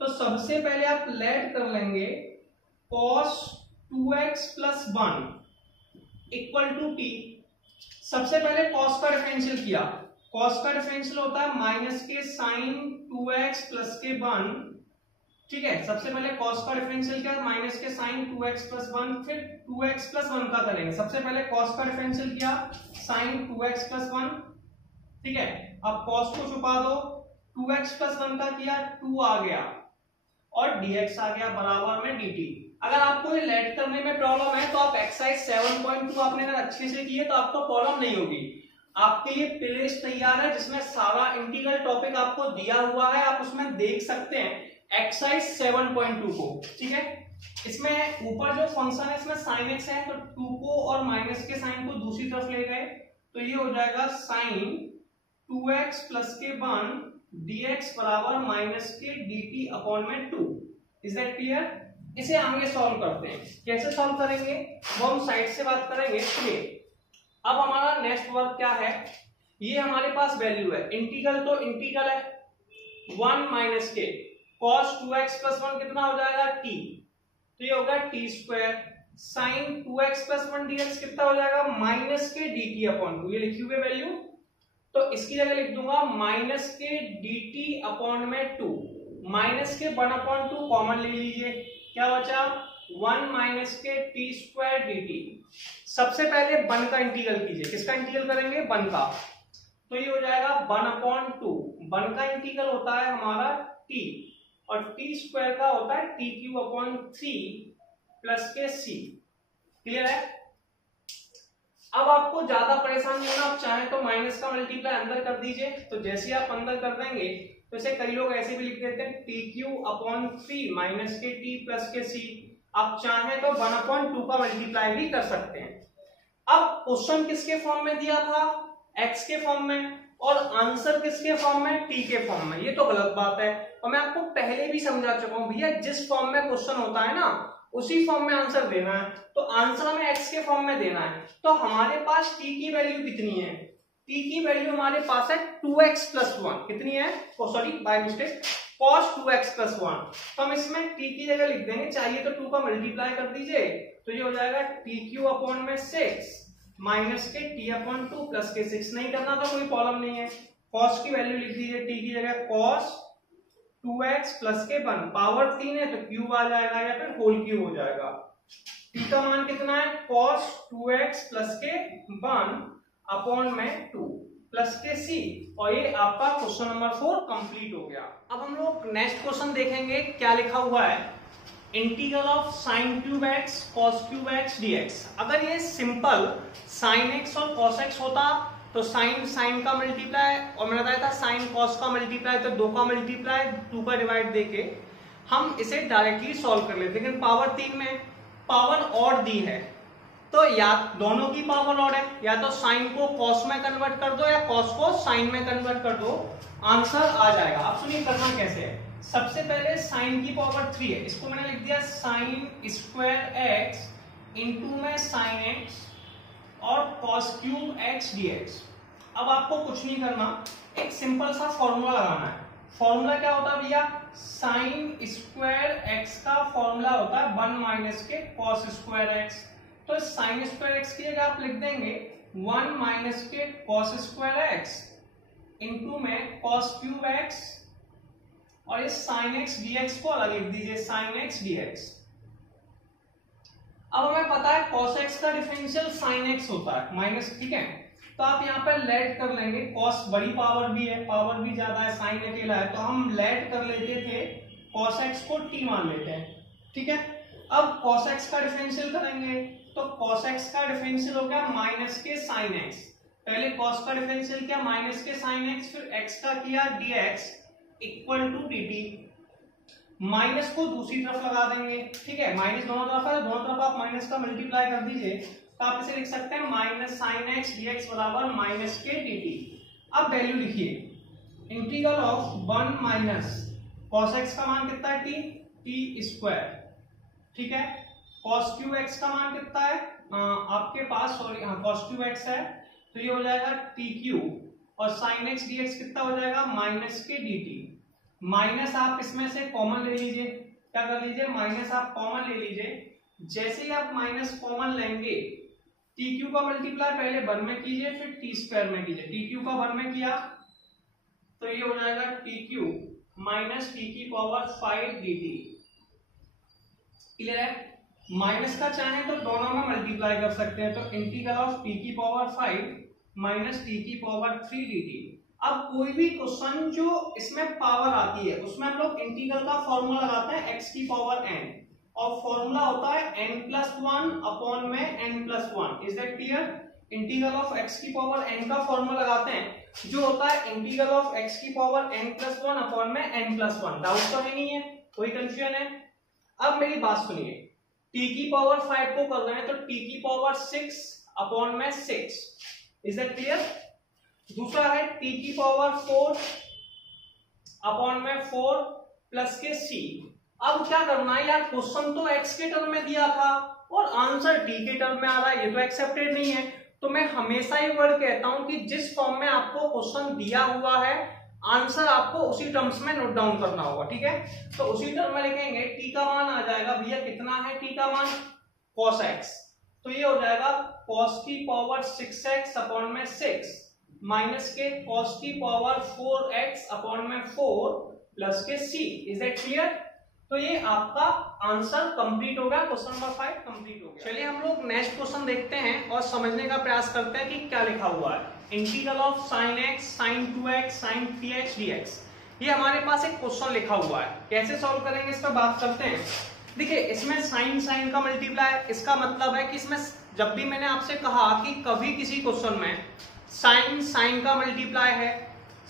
तो सबसे पहले आप लेट कर लेंगे cos 2x + 1 = t। सबसे पहले cos का डिफरेंशियल किया, cos का डिफरेंशियल होता है माइनस के साइन 2x + के 1, ठीक है। सबसे पहले cos का डिफरेंशियल क्या है, माइनस के साइन 2x + 1, फिर 2x + 1 का करेंगे। सबसे पहले cos का डिफरेंशियल किया साइन 2x + 1, ठीक है। अब cos को छुपा दो, 2x + 1 का किया 2 आ गया, और dx आ गया बराबर में dt। अगर आपको ये लेट करने में प्रॉब्लम है तो आप एक्सरसाइज 7.2 आपने अगर अच्छे से की है तो आपको प्रॉब्लम नहीं होगी। आपके लिए प्लेलिस्ट तैयार है जिसमें सारा इंटीग्रल टॉपिक आपको दिया हुआ है, आप उसमें देख सकते हैं एक्सरसाइज 7.2 को। ठीक है, इसमें ऊपर जो फंक्शन है इसमें sin x है तो 2 को और माइनस के साइन को दूसरी तरफ ले गए तो ये हो जाएगा sin 2x प्लस के 1 dx बराबर माइनस के dt अपॉन में 2। Is that clear? इसे आगे सॉल्व करते हैं। कैसे सॉल्व करेंगे वो हम साइड से बात करेंगे। चलिए अब हमारा नेक्स्ट वर्क क्या है, ये हमारे पास वैल्यू है, इंटीग्रल तो इंटीग्रल है 1 माइनस के cos 2x प्लस 1 कितना हो जाएगा t, तो ये होगा T square sine 2x plus 1 dx कितना हो जाएगा माइनस के dt अपॉन 2, ये लिखी हुई वैल्यू, तो इसकी जगह लिख दूंगा माइनस के dt अपॉन में 2, माइनस के 1 अपॉन 2 कॉमन ले लीजिए, क्या बचा 1 माइनस के टी स्क्वायर dt। सबसे पहले 1 का इंटीग्रल कीजिए, किसका इंटीग्रल करेंगे 1 का, तो ये हो जाएगा 1 अपॉन 2, 1 का इंटीग्रल होता है हमारा t और टी स्क्वायर का होता है टी क्यूब अपॉन 3 प्लस के c। क्लियर है? अब आपको ज्यादा परेशान नहीं होना, आप चाहें तो माइनस का मल्टीप्लाई अंदर कर दीजिए, तो जैसे आप अंदर कर देंगे तो इसे कई लोग ऐसे भी लिख देते हैं टी क्यूब अपॉन 3 माइनस के टी प्लस के c। आप चाहें तो 1 अपॉन 2 का मल्टीप्लाई भी कर सकते हैं। अब क्वेश्चन किसके फॉर्म में दिया था, x के फॉर्म में, और आंसर किसके फॉर्म में, t के फॉर्म में। ये तो गलत बात है और मैं आपको पहले भी समझा चुका हूं, भैया जिस फॉर्म में क्वेश्चन होता है ना उसी फॉर्म में आंसर देना है, तो आंसर हमें x के फॉर्म में देना है। तो हमारे पास t की वैल्यू कितनी है, t की वैल्यू हमारे पास है 2x प्लस 1, कितनी है, sorry by mistake cos 2x plus 1, तो हम इसमें t की जगह लिख देंगे, चाहिए तो 2 का मल्टीप्लाई कर दीजिए, तो ये हो जाएगा टी क्यू अपॉन में 6 माइनस के टी अपॉन 2 प्लस के 6। नहीं करना तो कोई प्रॉब्लम नहीं है, cos की वैल्यू लिख दीजिए, t की जगह cos 2x प्लस के 1, पावर 3 है तो क्यूब आ जाएगा या फिर होल क्यूब हो जाएगा। t का मान कितना है cos 2x प्लस के 1 अपॉन में 2 प्लस के c, और ये आपका क्वेश्चन नंबर 4 कंप्लीट हो गया। अब हम लोग नेक्स्ट क्वेश्चन देखेंगे, क्या लिखा हुआ है, integral of sine cube x cos cube x dx। अगर ये सिंपल साइन एक्स और कॉस एक्स होता तो साइन का मल्टीप्लाई, और मैंने बताया था साइन कॉस का मल्टीप्लाई, तो 2 का मल्टीप्लाई 2 का डिवाइड देके हम इसे डायरेक्टली सॉल्व कर लेते, लेकिन पावर 3 में पावर और दी है तो या दोनों की पावर और है, या तो साइन को कॉस में कन्वर्ट कर दो या कॉस को साइन में कन्वर्ट कर दो, आंसर आ जाएगा। आप सुनिए करना कैसे है, सबसे पहले साइन की पावर 3 है, इसको मैंने लिख दिया साइन स्क्वायर एक्स इंटू में साइन एक्स और कॉस क्यूब एक्स dx। अब आपको कुछ नहीं करना, एक सिंपल सा फॉर्मूला लगाना है। फॉर्मूला क्या होता है भैया, साइन स्क्वायर एक्स का फॉर्मूला होता है 1 माइनस के कॉस स्क्वायर एक्स, तो साइन स्क्वायर एक्स की जगह आप लिख देंगे 1 माइनस के कॉस स्क्वायर एक्स इंटू में कॉस क्यूब एक्स, और इस साइन एक्स डीएक्स को अलग लिख दीजिए साइन एक्स डीएक्स। अब हमें पता है cos x का डिफरेंशियल sin x होता है माइनस, ठीक है, तो आप यहाँ पे लेट कर लेंगे, cos बड़ी पावर भी है, पावर भी ज्यादा है, sin अकेला है, तो हम लेट कर लेते थे cos x को t मान लेते हैं, ठीक है। अब cos x का डिफरेंशियल करेंगे तो cos x का डिफरेंशियल हो गया माइनस के sin x, पहले cos का डिफरेंशियल किया माइनस के sin x, फिर x का किया dx equal to dt, minus को दूसरी तरफ लगा देंगे, ठीक है, माइनस दोनों तरफ है, दोनों तरफ आप माइनस का मल्टीप्लाई कर दीजिए, तो आप इसे लिख सकते हैं माइनस साइन एक्स dx बराबर माइनस के dt। अब वैल्यू लिखिए, integral of 1 minus cos x का मान कितना है t स्क्वायर, ठीक है, cos क्यू x का मान कितना है आपके पास, सॉरी हाँ cos क्यू x है, तो ये हो जाएगा t क्यूब, और साइन एक्स dx कितना हो जाएगा माइनस के dt, माइनस आप इसमें से कॉमन ले लीजिए, क्या कर लीजिए माइनस आप कॉमन ले लीजिए, जैसे ही आप माइनस कॉमन लेंगे टी क्यू का मल्टीप्लाई पहले 1 में कीजिए फिर टी स्क्वायर में कीजिए, टी क्यू का 1 में किया तो ये हो जाएगा टी क्यू माइनस टी की पावर 5 dt। क्लियर है, माइनस का चाहे तो दोनों में मल्टीप्लाई कर सकते हैं, तो इंटीग्रल ऑफ टी की पावर 5 माइनस टी की पावर 3 dt, अब कोई भी क्वेश्चन जो इसमें पावर आती है उसमें हम लोग इंटीग्रल का फॉर्मूला लगाते हैं x की पावर n, और फॉर्मूला होता है n+1 अपॉन में n+1। Is that clear? Integral of x की पावर n का फॉर्मूला लगाते हैं जो होता है इंटीग्रल ऑफ x की पावर n+1 अपॉन में n+1। डाउट तो है नहीं है, कोई कंफ्यूजन है? अब मेरी बात सुनिए, t की पावर 5 को कर रहे हैं तो t की पावर 6 अपॉन में 6। Is that clear? दूसरा है t की पावर 4 अपॉन में 4 प्लस के c। अब क्या करना है यार, क्वेश्चन तो x के टर्म में दिया था और आंसर t के टर्म में आ रहा है, ये तो एक्सेप्टेड नहीं है। तो मैं हमेशा ये वर्ड कहता हूं कि जिस फॉर्म में आपको क्वेश्चन दिया हुआ है आंसर आपको उसी टर्म्स में नोट डाउन करना होगा, ठीक है? तो उसी टर्म में लिखेंगे, t का मान आ जाएगा भैया, कितना है t का मान? cos x। तो ये हो जाएगा cos की पावर 6x अपॉन में 6 माइनस के cos की पावर 4x अपॉन में 4 प्लस के c। Is that clear? तो ये आपका आंसर कंप्लीट हो गया, क्वेश्चन नंबर 5 कंप्लीट हो गया। चलिए हम लोग नेक्स्ट क्वेश्चन देखते हैं और समझने का प्रयास करते हैं कि क्या लिखा हुआ है। Integral of sin x, sin 2x, sin 3x dx। ये हमारे पास एक क्वेश्चन लिखा हुआ है, कैसे सॉल्व करेंगे इस पर बात करते हैं। देखिए इसमें sin का मल्टीप्लाई, इसका मतलब है कि इसमें जब भी मैंने आपसे कहा कि कभी किसी क्वेश्चन में sin का मल्टीप्लाई है,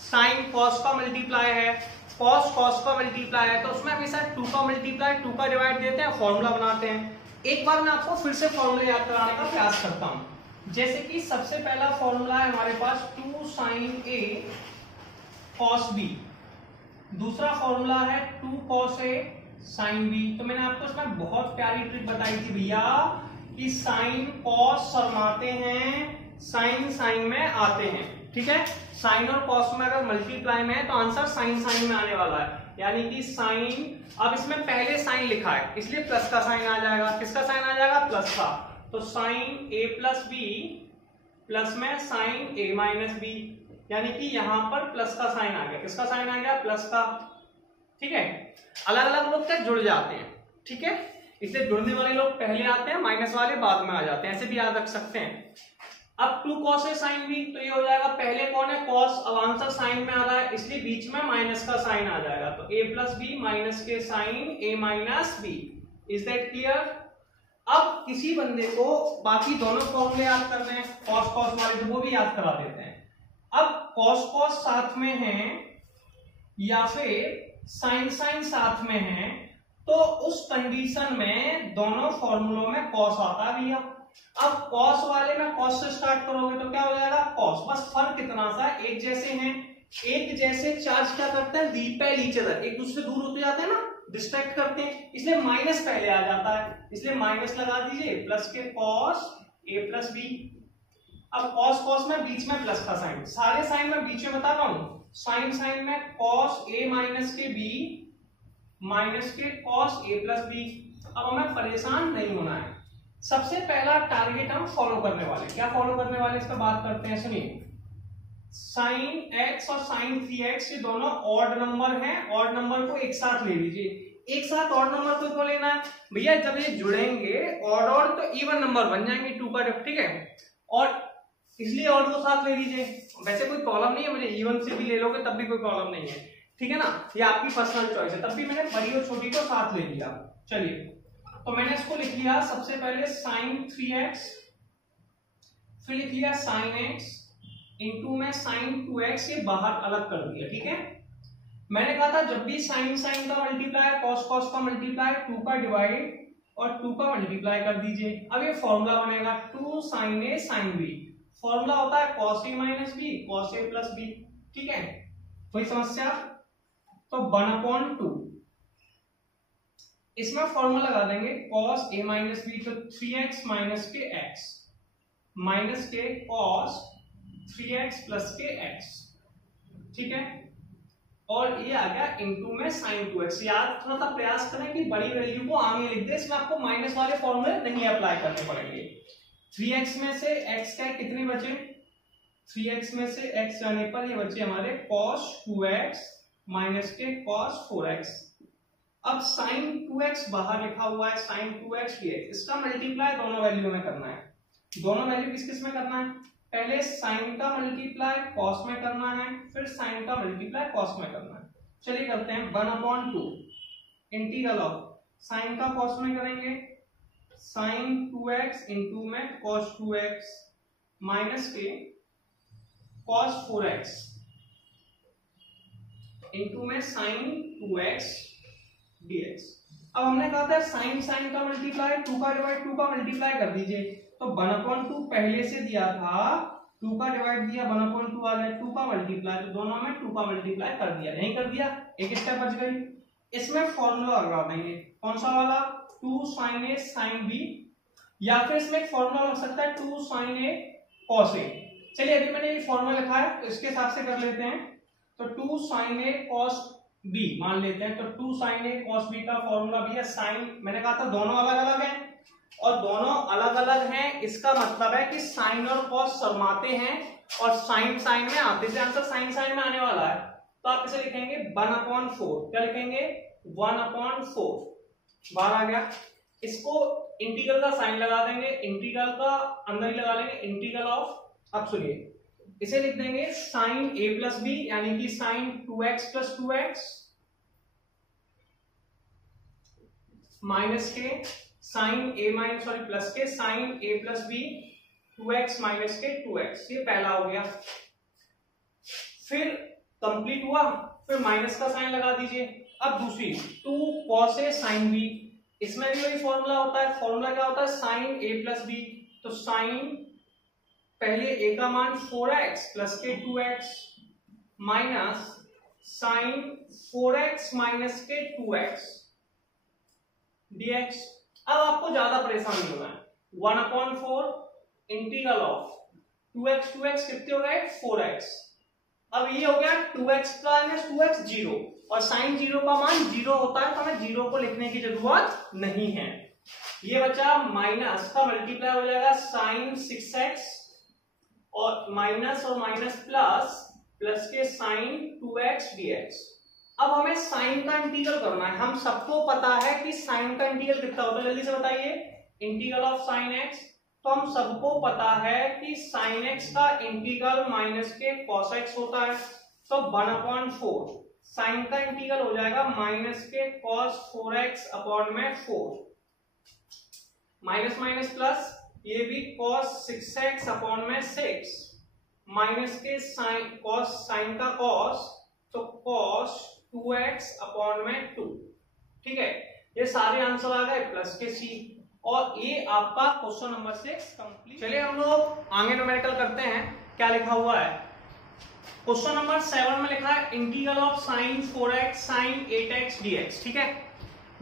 sin cos का मल्टीप्लाई है, cos का मल्टीप्लाई है, तो उसमें हमेशा 2 का मल्टीप्लाई 2 का डिवाइड देते हैं, फॉर्मूला बनाते हैं। एक बार मैं आपको फिर से फॉर्मूला याद कराने का प्रयास करता हूं। जैसे कि सबसे पहला फॉर्मूला है हमारे पास 2 sin a cos b, दूसरा फॉर्मूला है 2 cos a sin b। तो मैंने आपको इसमें बहुत प्यारी ट्रिक बताई थी भैया कि sin cos शर्माते हैं, sin में आते हैं, ठीक है? साइन और कॉस में अगर मल्टीप्लाई में है तो आंसर साइन में आने वाला है, यानी कि साइन। अब इसमें पहले साइन लिखा है इसलिए प्लस का साइन आ जाएगा। किसका साइन आ जाएगा? प्लस का। तो sine a plus B plus में साइन a माइनस बी, यानी कि यहां पर प्लस का साइन आ गया। किसका साइन आ गया? प्लस का, ठीक है? अलग अलग लोग क्या जुड़ जाते हैं, ठीक है? इसलिए जुड़ने वाले लोग पहले आते हैं, माइनस वाले बाद में आ जाते हैं, ऐसे भी याद रख सकते हैं। अब 2 cos a sin b, तो ये हो जाएगा, पहले कौन है? cos, अब आंसर साइन में आ रहा है इसलिए बीच में माइनस का साइन आ जाएगा। तो a प्लस बी माइनस के sine a minus B. Is that clear? अब किसी बंदे को बाकी दोनों फॉर्मूले याद करने हैं, cos वाले, तो वो भी याद करा देते हैं। अब cos साथ में है या फिर sin साथ में है, तो उस कंडीशन में दोनों फॉर्मूलों में cos आता है भैया। अब cos वाले में cos से स्टार्ट करोगे तो क्या हो जाएगा? cos। बस फर्क कितना सा, एक जैसे हैं, एक जैसे चार्ज क्या करते हैं? रिपेल ईच अदर, एक दूसरे दूर होते जाते हैं ना, डिस्ट्रैक्ट करते हैं, इसलिए माइनस पहले आ जाता है, इसलिए माइनस लगा दीजिए, प्लस के cos a प्लस b। अब cos में बीच में प्लस का साइन, सारे साइन में बीच में बता रहा हूं, साइन में cos a माइनस के b माइनस के cos a प्लस b। अब हमें परेशान नहीं होना है। सबसे पहला टारगेट हम फॉलो करने वाले, क्या फॉलो करने वाले, इस पर बात करते हैं। सुनिए, sin x और sin 3x ये दोनों ऑड नंबर हैं, ऑड नंबर को एक साथ ले लीजिए। एक साथ ऑड नंबर को क्यों लेना है भैया? जब ये जुड़ेंगे ऑड तो इवन नंबर बन जाएंगे 2 का, ठीक है? और इसलिए ऑड को साथ ले लीजिए। वैसे कोई प्रॉब्लम नहीं है, मुझे इवन से भी ले लोगे तब भी कोई प्रॉब्लम नहीं है, ठीक है ना? ये आपकी पर्सनल चॉइस है, तब भी मैंने बड़ी और छोटी को साथ ले लिया। चलिए, तो मैंने इसको लिख लिया सबसे पहले sin 3x, फिर लिख लिया sin x इंटू में sin 2x, ये बाहर अलग कर दिया, ठीक है? मैंने कहा था जब भी sin का मल्टीप्लाई, cos का मल्टीप्लाई, 2 का डिवाइड और 2 का मल्टीप्लाई कर दीजिए। अब ये फॉर्मूला बनेगा 2 sin a sin b। Formula होता है cos a minus b cos a plus b, ठीक है? कोई समस्या? तो 1/2 इसमें फॉर्मूला लगा देंगे cos a माइनस बी, तो 3x माइनस के x माइनस के cos 3x प्लस के x, ठीक है? और ये आ गया इनटू में sin 2x। याद थोड़ा सा प्रयास करें कि बड़ी वैल्यू को आगे लिख दे, इसमें आपको माइनस वाले फॉर्मूले नहीं अप्लाई करने पड़ेंगे। 3x में से x क्या कितने बचे? 3x में से x जाने पर ये बचे हमारे cos 2x माइनस के cos 4x। अब sin 2x बाहर लिखा हुआ है, sin 2x dx, इसका मल्टीप्लाई दोनों वैल्यू में करना है। दोनों वैल्यू किस किस में करना है? पहले साइन का मल्टीप्लाई कॉस में करना है, फिर साइन का मल्टीप्लाई कॉस में करना है। चलिए करते हैं 1/2 इंटीग्रल ऑफ साइन का कॉस में करेंगे, साइन 2x इंटू में कॉस 2x माइनस के कॉस 4x इंटू में साइन 2x dx। अब हमने कहा था साइन साइन का मल्टीप्लाई 2 का डिवाइड 2 का मल्टीप्लाई कर दीजिए, तो 1/2 पहले से दिया था, 2 का डिवाइड दिया 1/2 आ गया, 2 का मल्टीप्लाई, तो दोनों में 2 का मल्टीप्लाई कर दिया, नहीं कर दिया, एक स्टेप बच गई। इसमें फॉर्मूला लगा देंगे, कौन सा वाला, 2 sin a sin b, या फिर इसमें एक फॉर्मूला लग सकता है 2 sin a cos a। चलिए अभी मैंने ये फॉर्मूला लिखा है तो इसके हिसाब से कर लेते हैं, तो 2 sin a cos b मान लेते हैं, तो 2 sin a cos b का फॉर्मूला भी है साइन, मैंने कहा था दोनों अलग अलग हैं, और दोनों अलग अलग हैं इसका मतलब है कि साइन और कॉस शर्माते हैं और साइन साइन में आते हैं, आंसर साइन साइन में आने वाला है। तो आप इसे लिखेंगे 1/4, क्या लिखेंगे 1/4, बाहर आ गया। इसको इंटीग्रल का साइन लगा देंगे, इंटीग्रल का अंदर ही लगा लेंगे, इंटीग्रल ऑफ, अब सुनिए इसे लिख देंगे साइन a प्लस बी यानी कि sine 2x plus 2x minus के sine a minus sorry plus के sine a plus B 2x minus के 2x, ये पहला हो गया। फिर कंप्लीट हुआ, फिर माइनस का साइन लगा दीजिए। अब दूसरी 2 cos a sin b, इसमें भी वही फॉर्मूला होता है, फॉर्मूला क्या होता है साइन a प्लस बी, तो साइन पहले a का मान 4x प्लस के 2x minus sign 4x minus के 2x dx। अब आपको ज्यादा परेशान नहीं होना है, 1/4 इंटीग्रल ऑफ 2x कितने हो गए 4x। अब ये हो गया 2x माइनस 2x 0, और साइन 0 का मान 0 होता है, तो हमें 0 को लिखने की जरूरत नहीं है। ये बचा माइनस का मल्टीप्लाई हो जाएगा साइन 6x और माइनस प्लस प्लस के साइन 2x dx। अब हमें साइन का इंटीग्रल करना है, हम सबको पता है कि साइन का इंटीग्रल कितना होता है, जल्दी से बताइए, इंटीग्रल ऑफ साइन x, तो हम सबको पता है कि साइन x का इंटीग्रल माइनस के cos x होता है, तो 1/4 साइन का इंटीग्रल हो जाएगा माइनस के cos 4x अपॉन में 4, माइनस माइनस प्लस, ये भी cos 6x अपॉन में 6 माइनस के साइन cos साइन का cos, तो cos 2x अपॉन में 2। ठीक है, ये सारे आंसर आ गए प्लस के c, और ये आपका क्वेश्चन नंबर 6 कंप्लीट। चलिए हम लोग आगे न्यूमेरिकल करते हैं, क्या लिखा हुआ है। क्वेश्चन नंबर 7 में लिखा है integral of sine 4x sine 8x dx। ठीक है,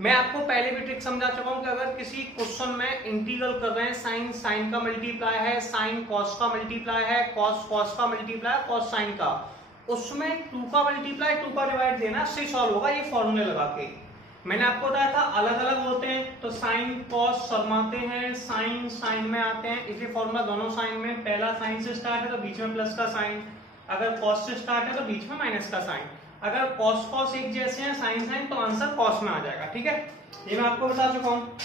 मैं आपको पहले भी ट्रिक समझा चुका हूं कि अगर किसी क्वेश्चन में इंटीग्रल कर रहे हैं, साइन साइन का मल्टीप्लाई है, साइन कॉस का मल्टीप्लाई है, कॉस कॉस का मल्टीप्लाई है, कॉस साइन का, उसमें 2 का मल्टीप्लाई 2 का डिवाइड देना से सॉल्व होगा, ये फॉर्मूले लगा के। मैंने आपको बताया था अलग अलग होते हैं, तो साइन कॉस शर्माते हैं, साइन साइन में आते हैं, इसलिए फॉर्मूला दोनों साइन में, पहला साइन से स्टार्ट है तो बीच में प्लस का साइन, अगर कॉस से स्टार्ट है तो बीच में माइनस का साइन, अगर कॉस कॉस एक जैसे हैं साइन साइन तो आंसर कॉस में आ जाएगा। ठीक है, ये मैं आपको बता चुका हूँ।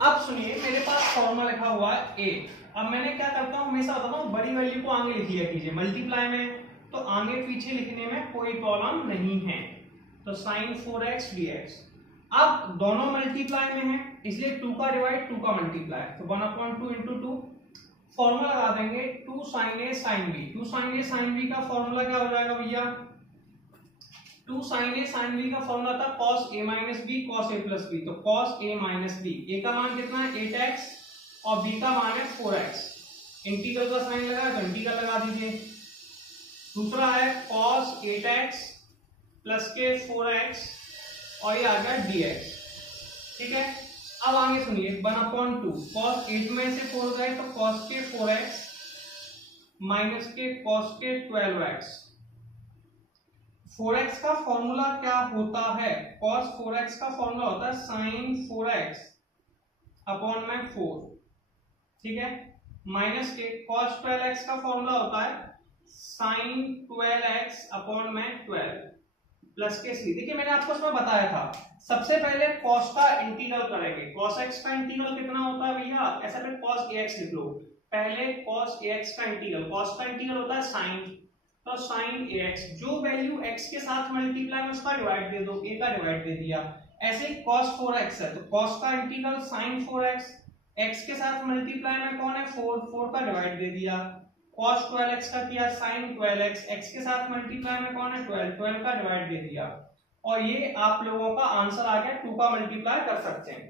अब सुनिए, मेरे पास फॉर्मूला लिखा हुआ है a। अब मैंने क्या करता हूँ, हमेशा बताता हूँ बड़ी वैल्यू को आगे लिख लिया कीजिए, मल्टीप्लाई में तो आगे पीछे लिखने में कोई प्रॉब्लम नहीं है, तो साइन 4x dx। अब दोनों मल्टीप्लाई में है इसलिए 2 का डिवाइड 2 का मल्टीप्लाई, तो 1/2 इंटू 2, फॉर्मूला लगा देंगे 2 sin a sin b। 2 sin a sin b का फॉर्मूला क्या हो जाएगा भैया, 2 sin a sin b का फॉर्मूला था cos a minus b cos a plus b, तो cos a minus b, a का मान कितना है 8x और b का मान है 4x, इंटीग्रल का साइन लगा तो इंटीग्रल लगा दीजिए। दूसरा है cos 8x प्लस के 4x और ये आ गया dx। ठीक है, अब आगे सुनिए 1/2 cos 8 में से 4 गए तो cos के 4x माइनस के cos के 12x। 4x का फॉर्मूला क्या होता है, cos 4x का फॉर्मूला होता है sin 4x अपॉन में 4। ठीक है, माइनस के cos 12x का फॉर्मूला होता है sin 12x अपॉन में 12 प्लस के सी। देखिए मैंने आपको इसमें बताया था, सबसे पहले cos का इंटीग्रल करेंगे, cos x का इंटीग्रल कितना होता है भैया, ऐसा फिर cos ax लिख लो, पहले cos ax का इंटीग्रल, cos का इंटीग्रल होता है sin, तो sin ax जो वैल्यू x के साथ मल्टीप्लाई में उसका डिवाइड दे दो, a का डिवाइड दे दिया। ऐसे cos 4x है तो cos का इंटीग्रल sin 4x, x के साथ मल्टीप्लाई में कौन है 4, 4 का डिवाइड दे दिया। cos 12x का किया sin 12x, x के साथ मल्टीप्लाई में कौन है 12, 12 का डिवाइड दे दिया। और ये आप लोगों का आंसर आ गया, 2 का मल्टीप्लाई कर सकते हैं।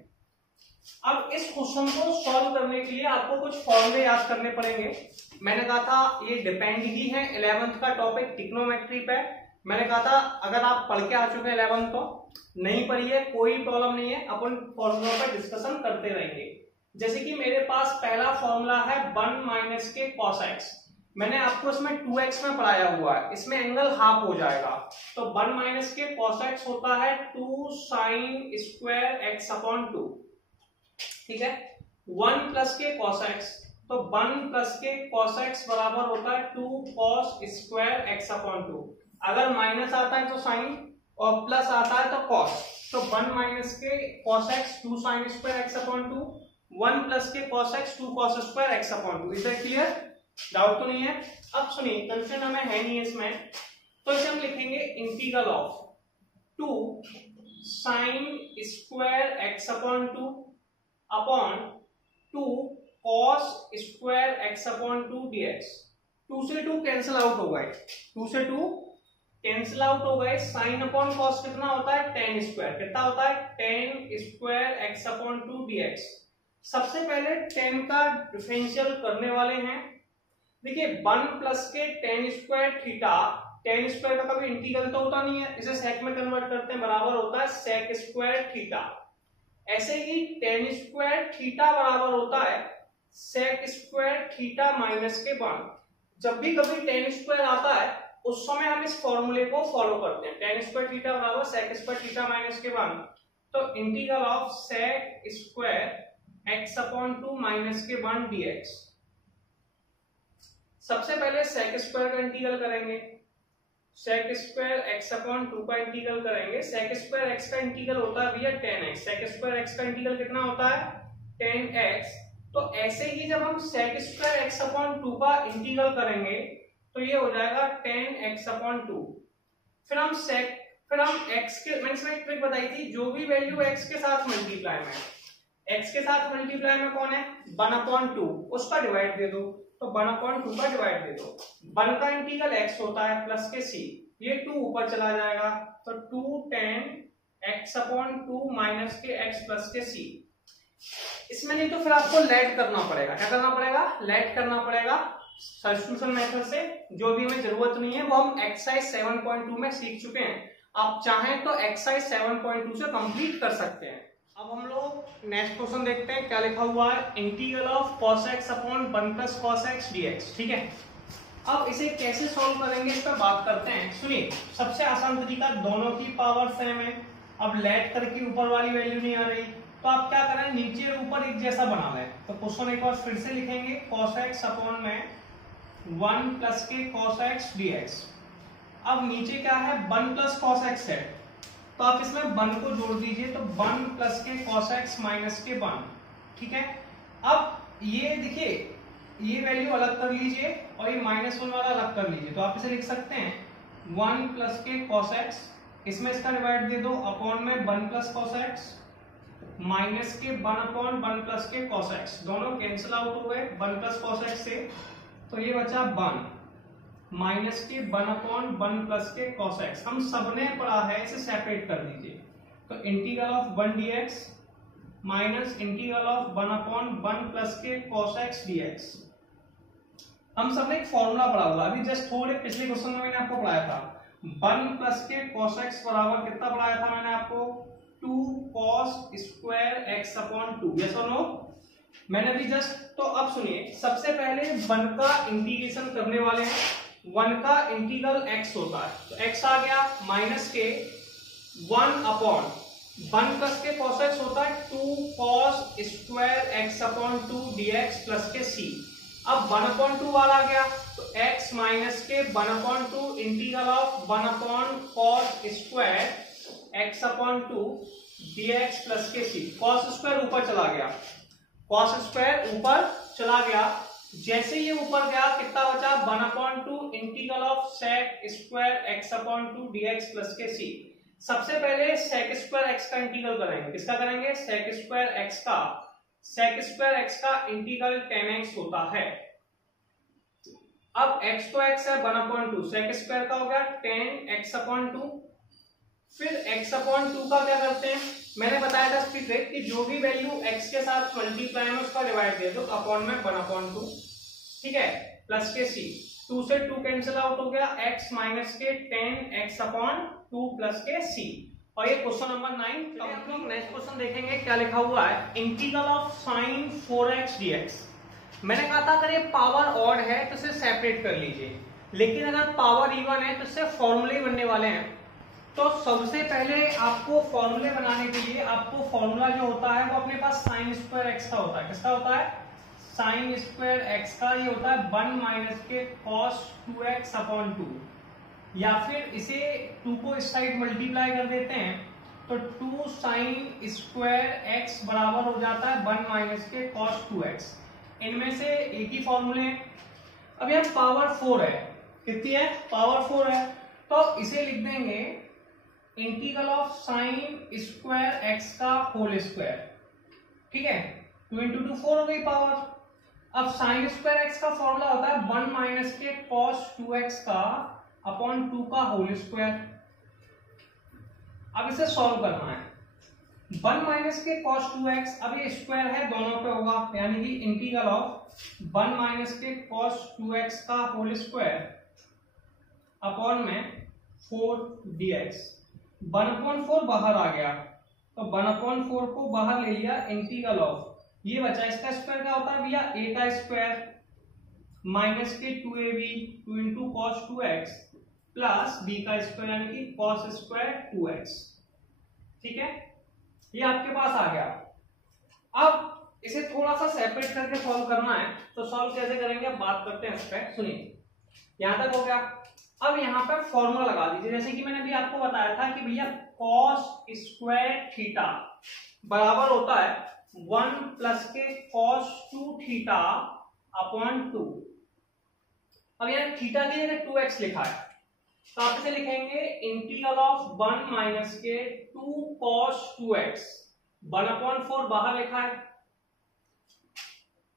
अब इस क्वेश्चन को सॉल्व करने के लिए आपको कुछ फॉर्मूले याद करने पड़ेंगे। मैंने कहा था ये डिपेंड ही है 11th का टॉपिक ट्रिग्नोमेट्री पे। मैंने कहा था अगर आप पढ़ के आ चुके हैं 11th तो नहीं पढ़ी है कोई प्रॉब्लम नहीं है, अपन फॉर्मूलों पर डिस्कशन करते रहेंगे। जैसे कि मेरे पास पहला फॉर्मूला है 1 माइनस के cos x, मैंने आपको इसमें 2x में पढ़ाया हुआ है, इसमें एंगल हाफ हो जाएगा। तो 1 माइनस के cos x होता है 2 sin स्क्वायर x अपॉन 2, ठीक है। 1 प्लस के cos x, तो 1 प्लस के cos x बराबर होता है 2 cos स्क्वायर x अपॉन 2। अगर माइनस आता है तो साइन और प्लस आता है तो cos, तो 1 माइनस के cos x 2 sin square x upon 2, 1 plus के cos x 2 cos square x upon 2। इसे क्लियर, डाउट तो नहीं है। अब सुनिए, कंफ्यूजन हमें है नहीं इसमें, तो इसे हम लिखेंगे integral of 2 sin square x upon 2 upon 2 cos square x upon 2 dx। 2 से 2 कैंसिल आउट हो गए, 2 से 2 कैंसिल आउट हो गए। साइन अपॉन कॉस कितना होता है tan स्क्वायर, कितना होता है tan square x upon 2 dx। सबसे पहले tan का डिफरेंशियल करने वाले हैं। देखिए 1 प्लस के tan square theta, tan square का कभी इंटीग्रल तो होता नहीं है, इसे सेक में कन्वर्ट करते हैं, बराबर होता है सेक स्क्वायर थीटा। ऐसे ही tan स्क्वायर थीटा बराबर होता है सेक स्क्वायर थीटा माइनस के 1। जब भी कभी tan स्क्वायर आता है उस समय हम इस फॉर्मूले को फॉलो करते हैं, tan स्क्वायर थीटा बराबर सेक स्क्वायर थीटा माइनस के 1। तो integral of sec square x upon 2 minus के 1 dx। सबसे पहले सेक स्क्वायर का इंटीग्रल करेंगे, सेक स्क्वायर x अपॉन 2 का इंटीग्रल करेंगे। सेक स्क्वायर x का इंटीग्रल होता है भैया tan x, sec square x का इंटीग्रल कितना होता है tan x। तो ऐसे ही जब हम सेक स्क्वायर x अपॉन 2 का इंटीग्रल करेंगे तो ये हो जाएगा tan x अपॉन 2। फिर हम x के, मैंने इसमें एक ट्रिक बताई थी, जो भी वैल्यू x के साथ मल्टीप्लाई में, x के साथ मल्टीप्लाई में कौन है 1 अपॉन 2, उसका डिवाइड दे दो, तो 1 अपॉन 2 का डिवाइड दे दो। 1 का इंटीग्रल x होता है प्लस के c, ये 2 ऊपर चला जाएगा, तो 2 tan x अपॉन 2 माइनस के x प्लस के c। इसमें नहीं तो फिर आपको लेट करना पड़ेगा, क्या करना पड़ेगा, लेट करना पड़ेगा सब्स्टिट्यूशन मेथड से, जो भी हमें जरूरत नहीं है वो हम एक्सरसाइज 7.2 में सीख चुके हैं। आप चाहें तो एक्सरसाइज 7.2 से कंप्लीट कर सकते हैं। अब हम लोग नेक्स्ट क्वेश्चन देखते हैं, क्या लिखा हुआ है, integral of cos x upon 1 plus cos x dx, ठीक है। अब इसे कैसे सॉल्व करेंगे इस पर बात करते हैं। सुनिए, सबसे आसान तरीका, दोनों की पावर सेम है। अब लेट करके ऊपर वाली वैल्यू नहीं आ रही तो आप क्या करें, नीचे और ऊपर एक जैसा बना लें। तो क्वेश्चन एक बार फिर से लिखेंगे, cos x अपॉन में 1 प्लस के cos x dx। अब नीचे क्या है 1 प्लस cos x है, तो आप इसमें 1 को जोड़ दीजिए, तो 1 प्लस के cos x माइनस के 1, ठीक है। अब ये देखिए, ये वैल्यू अलग कर लीजिए और ये -1 वाला अलग कर लीजिए, तो आप इसे लिख सकते हैं 1 प्लस के cos x, इसमें इसका डिवाइड दे दो, अपॉन में 1 प्लस cos x माइनस के 1 अपॉन 1 प्लस के cos x, दोनों कैंसिल आउट हो गए 1 प्लस cos x से, तो ये बचा 1 माइनस के 1 अपॉन 1 प्लस के cos x। हम सबने पढ़ा है, इसे सेपरेट कर दीजिए, तो integral of 1 dx minus integral of 1 upon 1 plus के cos x dx। हम सबने एक फॉर्मूला पढ़ा हुआ, अभी जस्ट थोड़े पिछले क्वेश्चन में मैंने आपको पढ़ाया था, 1 प्लस के cos x बराबर कितना पढ़ाया था मैंने आपको, 2 cos square x upon 2, yes और नो, मैंने अभी जस्ट। तो अब सुनिए, सबसे पहले 1 का इंटीग्रेशन करने वाले हैं। 1 का इंटीग्रल x होता है, तो x आ गया माइनस के 1 अपॉन 1 प्लस के cos x होता है 2 cos square x upon 2 dx plus के c। अब 1 अपॉन 2 वाला आ गया, तो x माइनस के 1 upon 2 integral of 1 upon cos square x upon 2 dx plus के c। cos स्क्वायर ऊपर चला गया, cos स्क्वायर ऊपर चला गया, जैसे ये ऊपर गया कितना बचा 1/2 integral of sec square x upon 2 dx plus के सी। सबसे पहले सेक स्क्वायर एक्स का इंटीग्रल करेंगे। किसका करेंगे? सेक स्क्वायर एक्स का। सेक स्क्वायर एक्स का इंटीग्रल 10x होता है। अब x तो x है 1/2, सेक स्क्वायर का हो गया 10x/2। फिर x/2 का क्या करते हैं? मैंने बताया था इसकी ट्रिक कि जो भी वैल्यू x के साथ मल्टीप्लाई में उसका डिवाइड दे दो अपॉन में 1/2, ठीक है, प्लस के c। 2 से 2 कैंसिल आउट हो गया, x माइनस के 10x/2 प्लस के c। और ये क्वेश्चन नंबर 9। अब हम लोग नेक्स्ट क्वेश्चन देखेंगे क्या लिखा हुआ है। Integral of sine 4x dx। मैंने कहा था अगर ये पावर ऑड है तो इसे सेपरेट कर लीजिए, लेकिन अगर पावर इवन है तो इससे फॉर्मूले बनने वाले हैं। तो सबसे पहले आपको फॉर्मूले बनाने के लिए आपको फॉर्मूला जो होता है वो अपने पास साइन स्क्वायर एक्स का होता है। किसका होता है? साइन स्क्वायर एक्स का। ये होता है 1 माइनस के cos 2x/2, या फिर इसे 2 को इस साइड मल्टीप्लाई कर देते हैं तो 2 साइन स्क्वायर एक्स बराबर हो जाता है 1 माइनस के cos 2x। इनमें से एक ही फॉर्मूले हैं। अब यह पावर 4 है, कितनी है? पावर 4 है, तो इसे लिख देंगे integral of sign square x का होल स्क्वायर, ठीक है। 2 × 2 4 हो गई पावर। अब साइन स्क्वायर एक्स का फॉर्मूला होता है 1 माइनस के cos 2x का अपॉन 2 का होल स्क्वायर। अब इसे सॉल्व करना है। 1 माइनस के cos 2x, अब ये स्क्वायर है दोनों पे होगा, यानी कि इंटीग्रल ऑफ 1 माइनस के cos 2x का होल स्क्वायर अपॉन में 4 dx। 1/4 बाहर आ गया तो 1/4 को बाहर ले लिया, इंटीग्रल ऑफ ये बचा, इसका स्क्वायर क्या होता है भैया? a का स्क्वायर माइनस के 2ab 2 × cos 2x plus b का स्क्वायर यानी कि cos स्क्वायर 2x, ठीक है। ये आपके पास आ गया। अब इसे थोड़ा सा सेपरेट करके सॉल्व करना है, तो सॉल्व कैसे करेंगे बात करते हैं इस पे। सुनिए, यहां तक हो गया। अब यहाँ पर फॉर्मूला लगा दीजिए, जैसे कि मैंने अभी आपको बताया था कि भैया cos स्क्वायर थीटा बराबर होता है 1 प्लस के cos 2 थीटा अपॉन 2। अब यार थीटा की जगह 2x लिखा है, तो आप इसे लिखेंगे इंटीग्रल ऑफ 1 माइनस के 2 cos 2x। 1/4 बाहर लिखा है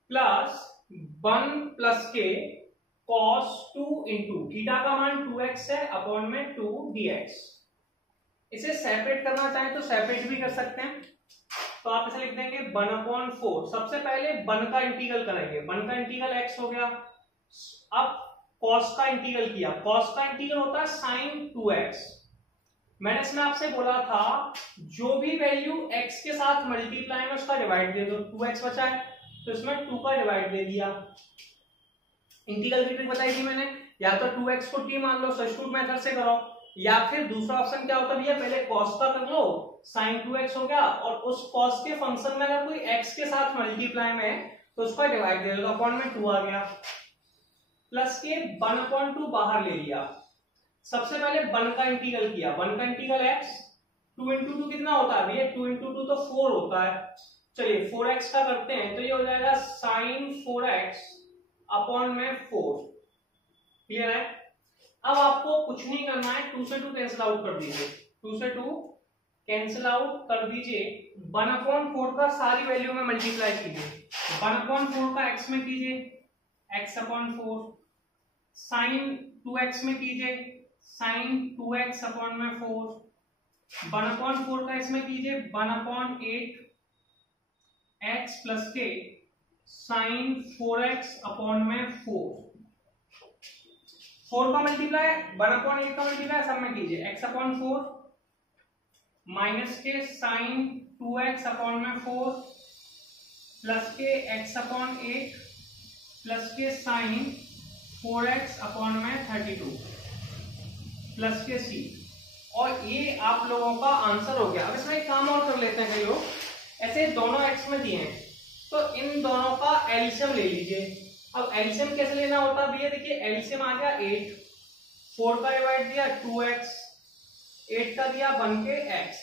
प्लस 1 प्लस के cos 2 इंटू थीटा का मान 2x है अपॉन में 2 dx। इसे सेपरेट करना चाहें तो सेपरेट भी कर सकते हैं, तो आप इसे लिख देंगे 1/4। सबसे पहले 1 का इंटीग्रल करेंगे, 1 का इंटीग्रल x हो गया। अब cos का इंटीग्रल किया, cos का इंटीग्रल होता है sin 2x। मैंने इसमें आपसे बोला था जो भी वैल्यू x के साथ मल्टीप्लाई में उसका डिवाइड दे दो। 2x बचा है तो इसमें 2 का डिवाइड दे दिया। इंटीग्रल की ट्रिक बताई थी मैंने, या तो 2x को t मान लो, सब्स्टिट्यूट मेथड से करो, या फिर दूसरा ऑप्शन क्या होता है, पहले cos का कर लो, sin 2x हो गया, और उस cos के फंक्शन में अगर कोई x के साथ मल्टीप्लाई में है तो उसका डिवाइड दे दो, अपॉन में 2 आ गया, प्लस के 1/2 बाहर ले लिया। सबसे पहले 1 का इंटीग्रल किया, 1 का इंटीग्रल x, 2 × 2 कितना होता है भैया? 2 × 2 तो 4 होता है। चलिए 4x का करते हैं, तो ये हो जाएगा sin 4x अपॉन में 4। क्लियर है? अब आपको कुछ नहीं करना है, 2 से 2 कैंसिल आउट कर दीजिए, 2 से 2 कैंसिल आउट कर दीजिए। 1/4 का सारी वैल्यू में मल्टीप्लाई कीजिए, 1/4 का x में कीजिए x/4, sin 2x में कीजिए sin 2x अपॉन में 4, 1/4 का इसमें कीजिए 1/8 x प्लस के sin 4x अपॉन में 4। 4 का मल्टीप्लाई 1/8 का मल्टीप्लाई सब में कीजिए, x/4 माइनस के sin 2x अपॉन में 4 प्लस के x/8 प्लस के sin 4x अपॉन में 32 प्लस के c। और ये आप लोगों का आंसर हो गया। अब इसमें एक काम और कर लेते हैं कई लोग, ऐसे दोनों x में दिए हैं तो इन दोनों का एलसीएम ले लीजिए। अब एलसीएम कैसे लेना होता है भैया? देखिए एलसीएम आ गया 8, 4 का डिवाइड दिया 2x, 8 का दिया 1 के x,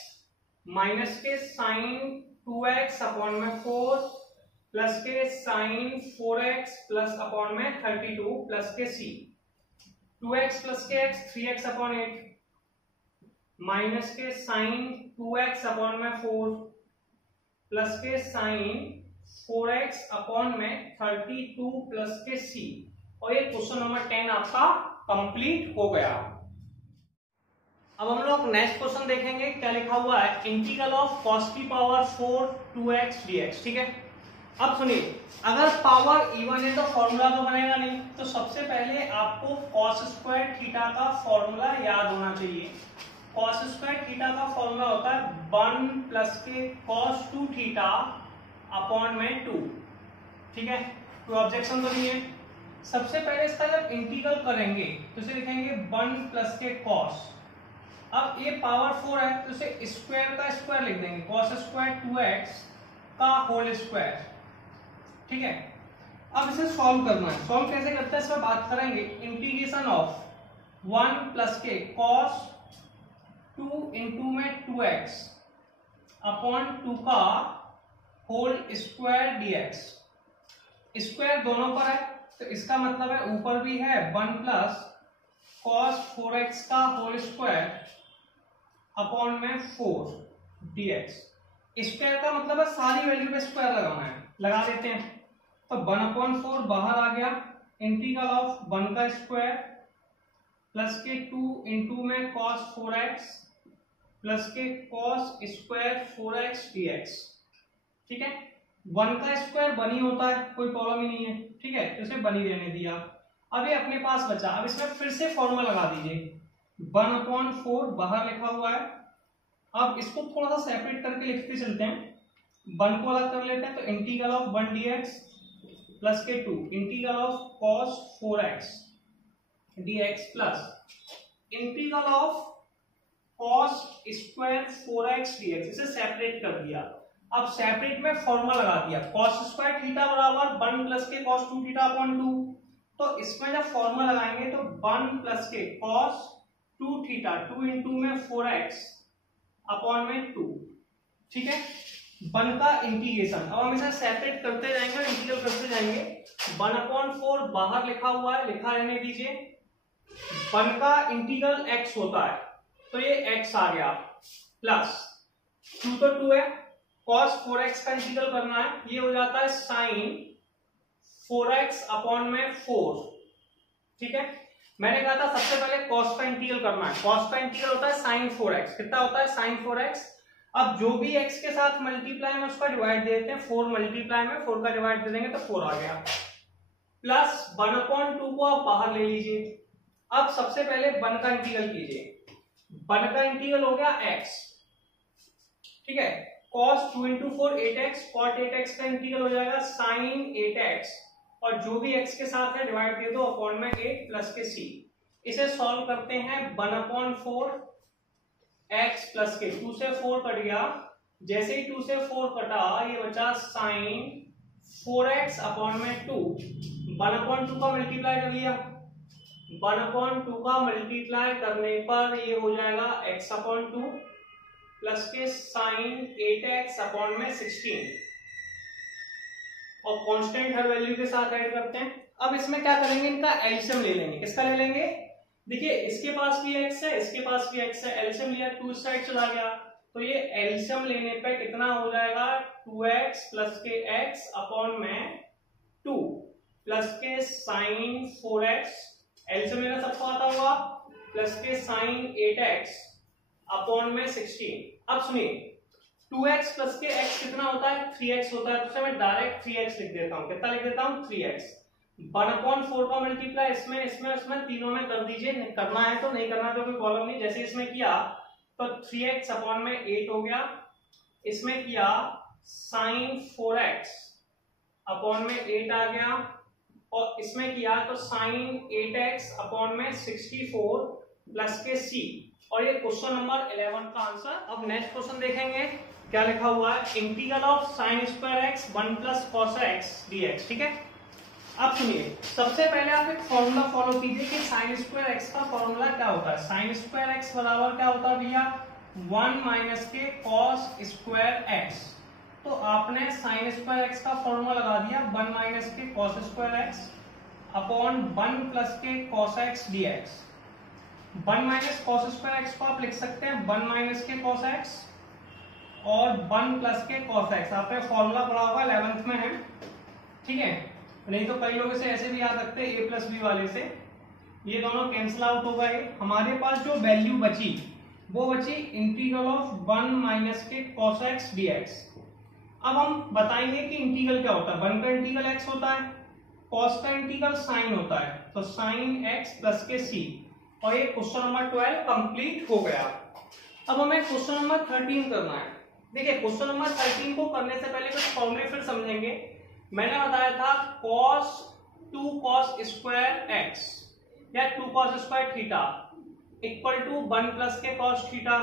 माइनस के sin 2x अपॉन में 4 प्लस के साइन 4x प्लस अपॉन में 32 प्लस के c, 2x प्लस के x 3x अपॉन 8 माइनस के साइन 2x अपॉन में 4 प्लस के साइन 4x अपॉन में 32 प्लस के c। और ये क्वेश्चन नंबर 10 आपका कंप्लीट हो गया। अब हम लोग नेक्स्ट क्वेश्चन देखेंगे, क्या लिखा हुआ है, इंटीग्रल ऑफ cos की पावर 4 2x dx। ठीक है, अब सुनिए, अगर पावर इवन है तो फॉर्मूला तो बनेगा नहीं, तो सबसे पहले आपको cos स्क्वायर थीटा का फॉर्मूला याद होना चाहिए। cos स्क्वायर थीटा का फॉर्मूला होता है 1 प्लस के cos 2 थीटा अपॉन में 2। ठीक है, कोई ऑब्जेक्शन तो नहीं है। सबसे पहले इसका जब इंटीग्रल करेंगे तो इसे लिखेंगे 1 प्लस के cos। अब ये पावर 4 है तो इसे स्क्वायर का स्क्वायर लिख देंगे, cos स्क्वायर 2x का होल स्क्वायर। ठीक है, अब इसे सॉल्व करना है। सॉल्व कैसे करते हैं इसमें बात करेंगे। इंटीग्रेशन ऑफ 1 प्लस के cos 2 इंटू में 2x अपॉन 2 का होल स्क्वायर dx। स्क्वायर दोनों पर है तो इसका मतलब है ऊपर भी है 1 प्लस cos 4x का होल स्क्वायर अपॉन में 4 dx। स्क्वायर का मतलब है सारी वैल्यू पे स्क्वायर लगाना है, लगा देते हैं। तो 1/4 बाहर आ गया, इंटीग्रल ऑफ 1 का स्क्वायर प्लस के 2 इंटू में cos 4x प्लस के cos स्क्वायर 4x dx। ठीक है, 1 का स्क्वायर बनी होता है, कोई प्रॉब्लम ही नहीं है। ठीक है, तो इसे बनी रहने दिया। अब ये अपने पास बचा, अब इसमें फिर से फॉर्मूला लगा दीजिए। 1/4 बाहर लिखा हुआ है, अब इसको थोड़ा सा सेपरेट करके लिखते चलते हैं। 1 को अलग कर लेते हैं, तो इंटीग्रल ऑफ 1 dx प्लस के 2 integral of cos 4x dx plus integral of cos square 4x dx। इसे सेपरेट कर दिया। अब सेपरेट में फॉर्मूला लगा दिया, cos स्क्वायर थीटा बराबर 1 प्लस के cos 2 थीटा अपॉन 2। तो इसमें जब फॉर्मूला लगाएंगे तो 1 प्लस के cos 2 थीटा 2 इंटू में 4x अपॉन में 2। ठीक है, 1 का इंटीग्रेशन। अब हम इसे सेपरेट करते जाएंगे और इंटीग्रल करते जाएंगे। 1/4 बाहर लिखा हुआ है, लिखा रहने दीजिए। 1 का इंटीग्रल x होता है तो ये x आ गया, प्लस 2 तो 2 है, cos 4x का इंटीग्रल करना है, ये हो जाता है sin 4x अपॉन में 4। ठीक है, मैंने कहा था सबसे पहले cos का इंटीग्रल करना है। cos का इंटीग्रल होता है sin 4x। कितना होता है sin 4x। अब जो भी x के साथ मल्टीप्लाई में उसका डिवाइड दे देते हैं। 4 मल्टीप्लाई में 4 का डिवाइड दे देंगे तो 4 आ गया, प्लस 1/2 को आप बाहर ले लीजिए। अब सबसे पहले 1 का इंटीग्रल कीजिए। 1 का इंटीग्रल हो गया x। ठीक है, cos 2 into 4 8x, cot 8x का इंटीग्रल हो जाएगा sin 8x, और जो भी x के साथ है डिवाइड दे दो अपॉन में 8 प्लस के c। इसे सॉल्व करते हैं। 1/4 x प्लस के 2 से 4 कट गया, जैसे ही 2 से 4 कटा ये बचा sin 4x अपॉन में 2। 1/2 का मल्टीप्लाई कर लिया, 1/2 का मल्टीप्लाई करने पर ये हो जाएगा x अपॉन 2 प्लस के sin 8x अपॉन में 16, और कांस्टेंट हर वैल्यू के साथ ऐड करते हैं। अब इसमें क्या करेंगे, इनका एलसीएम ले लेंगे। किसका ले लेंगे, देखिए इसके पास भी x है, इसके पास भी x है, एलसीएम लिया 2 इस साइड चला गया, तो ये एलसीएम लेने पे कितना हो जाएगा 2x प्लस के x अपॉन में 2 प्लस के sin 4x, एलसीएम लेना सबको आता होगा, प्लस के sin 8x अपॉन में 16। अब सुनिए 2x प्लस के x कितना होता है 3x होता है, तो मैं डायरेक्ट 3x लिख देता हूँ। कितना लिख देता हूँ 3x। 1/4 का मल्टीप्लाई इसमें तीनों में कर दीजिए, करना है तो, नहीं करना तो कोई प्रॉब्लम नहीं। जैसे इसमें किया तो 3x अपॉन में 8 हो गया, इसमें किया sin 4x अपॉन में 8 आ गया, और इसमें किया तो sin 8x अपॉन में 64 प्लस के c। और ये क्वेश्चन नंबर 11 का आंसर। अब नेक्स्ट क्वेश्चन देखेंगे, क्या लिखा हुआ है, integral of sin square x 1 plus cos x dx। ठीक है, अब सुनिए, सबसे पहले आप एक फॉर्मूला फॉलो कीजिए कि sin स्क्वायर x का फॉर्मूला क्या होता है। sin स्क्वायर x बराबर क्या होता है भैया 1 माइनस के cos स्क्वायर x। तो आपने साइन स्क्वायर एक्स का फॉर्मूला लगा दिया 1 माइनस के cos square x upon 1 plus के cos x d x. 1 minus cos square x को आप लिख सकते हैं 1 माइनस के कॉस एक्स और 1 प्लस के कॉस एक्स। आपने फॉर्मूला पढ़ा होगा 11th में है, ठीक है। नहीं तो कई लोग इसे ऐसे भी याद रखते हैं a प्लस बी वाले से। ये दोनों कैंसिल आउट हो गए। हमारे पास जो वैल्यू बची वो बची इंटीग्रल ऑफ 1 माइनस के कॉस एक्स डी एक्स। अब हम बताएंगे कि इंटीग्रल क्या होता है। 1 का इंटीग्रल x होता है, कॉस का इंटीग्रल साइन होता है, तो साइन x प्लस के c। और ये क्वेश्चन नंबर 12 कंप्लीट हो गया। अब हमें क्वेश्चन नंबर 13 करना है। देखिए क्वेश्चन नंबर 13 को करने से पहले कुछ फॉर्मूले फिर समझेंगे। मैंने बताया था cos 2 cos स्क्वायर x या 2 cos square theta equal to 1 plus के cos theta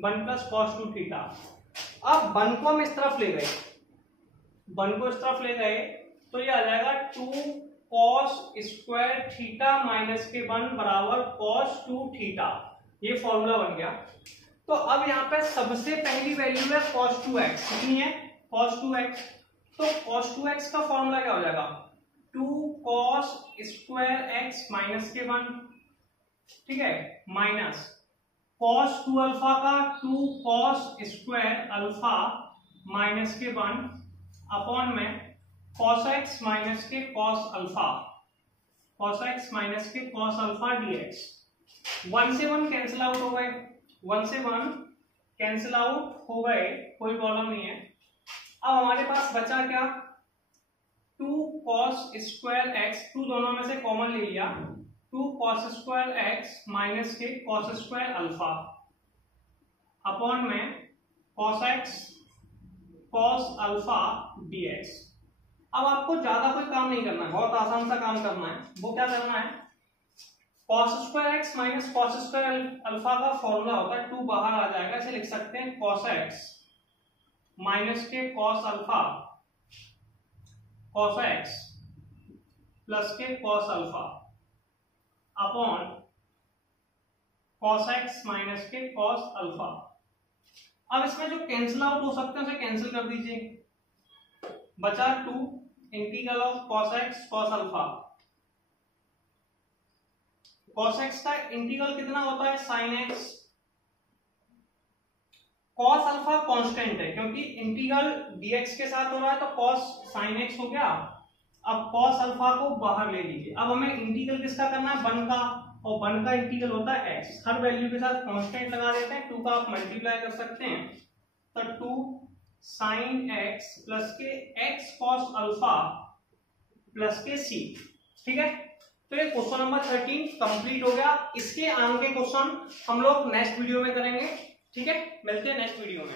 1 plus cos 2 theta. अब 1 को हम इस तरफ ले गए, 1 को इस तरफ ले गए तो ये आ जाएगा 2 cos स्क्वायर थीटा माइनस के 1 बराबर cos 2 थीटा। ये फॉर्मूला बन गया। तो अब यहाँ पे सबसे पहली वैल्यू है cos 2x। कितनी है? cos 2x। तो cos 2x का फॉर्मूला क्या हो जाएगा? 2 cos स्क्वायर x माइनस के 1, ठीक है, माइनस cos 2 अल्फा का 2 cos स्क्वायर अल्फा माइनस के 1 अपॉन में cos x माइनस के cos alpha, cos x minus के cos अल्फा dx। 1 से 1 कैंसिल आउट हो गए, 1 से 1 कैंसिल आउट हो गए, कोई प्रॉब्लम नहीं है। अब हमारे पास बचा क्या? 2 cos स्क्वायर x, 2 दोनों में से कॉमन ले लिया, 2 cos स्क्वायर x माइनस के cos स्क्वायर अल्फा अपॉन में cos x cos alpha dx। अब आपको ज्यादा कोई काम नहीं करना है, बहुत आसान सा काम करना है। वो क्या करना है? cos square x minus cos square alpha का फॉर्मूला होता है 2 बाहर आ जाएगा, इसे लिख सकते हैं cos x माइनस के cos alpha cos x plus के cos alpha upon cos x minus के cos अल्फा। अब इसमें जो कैंसिल आउट हो सकते हैं उसे कैंसिल कर दीजिए। बचा 2 integral of cos x cos alpha. cos x का इंटीग्रल कितना होता है? sin x। cos alpha constant है क्योंकि इंटीग्रल dx के साथ हो रहा है, तो cos sin x हो गया। अब cos अल्फा को बाहर ले लीजिए। अब हमें इंटीग्रल किसका करना है? 1 का, और 1 का इंटीग्रल होता है x। हर वैल्यू के साथ कांस्टेंट लगा देते हैं, 2 का आप मल्टीप्लाई कर सकते हैं, तो 2 sin x प्लस के x cos अल्फा प्लस के c। ठीक है, तो ये क्वेश्चन नंबर 13 कंप्लीट हो गया। इसके आगे क्वेश्चन हम लोग नेक्स्ट वीडियो में करेंगे। ठीक है, मिलते हैं नेक्स्ट वीडियो में।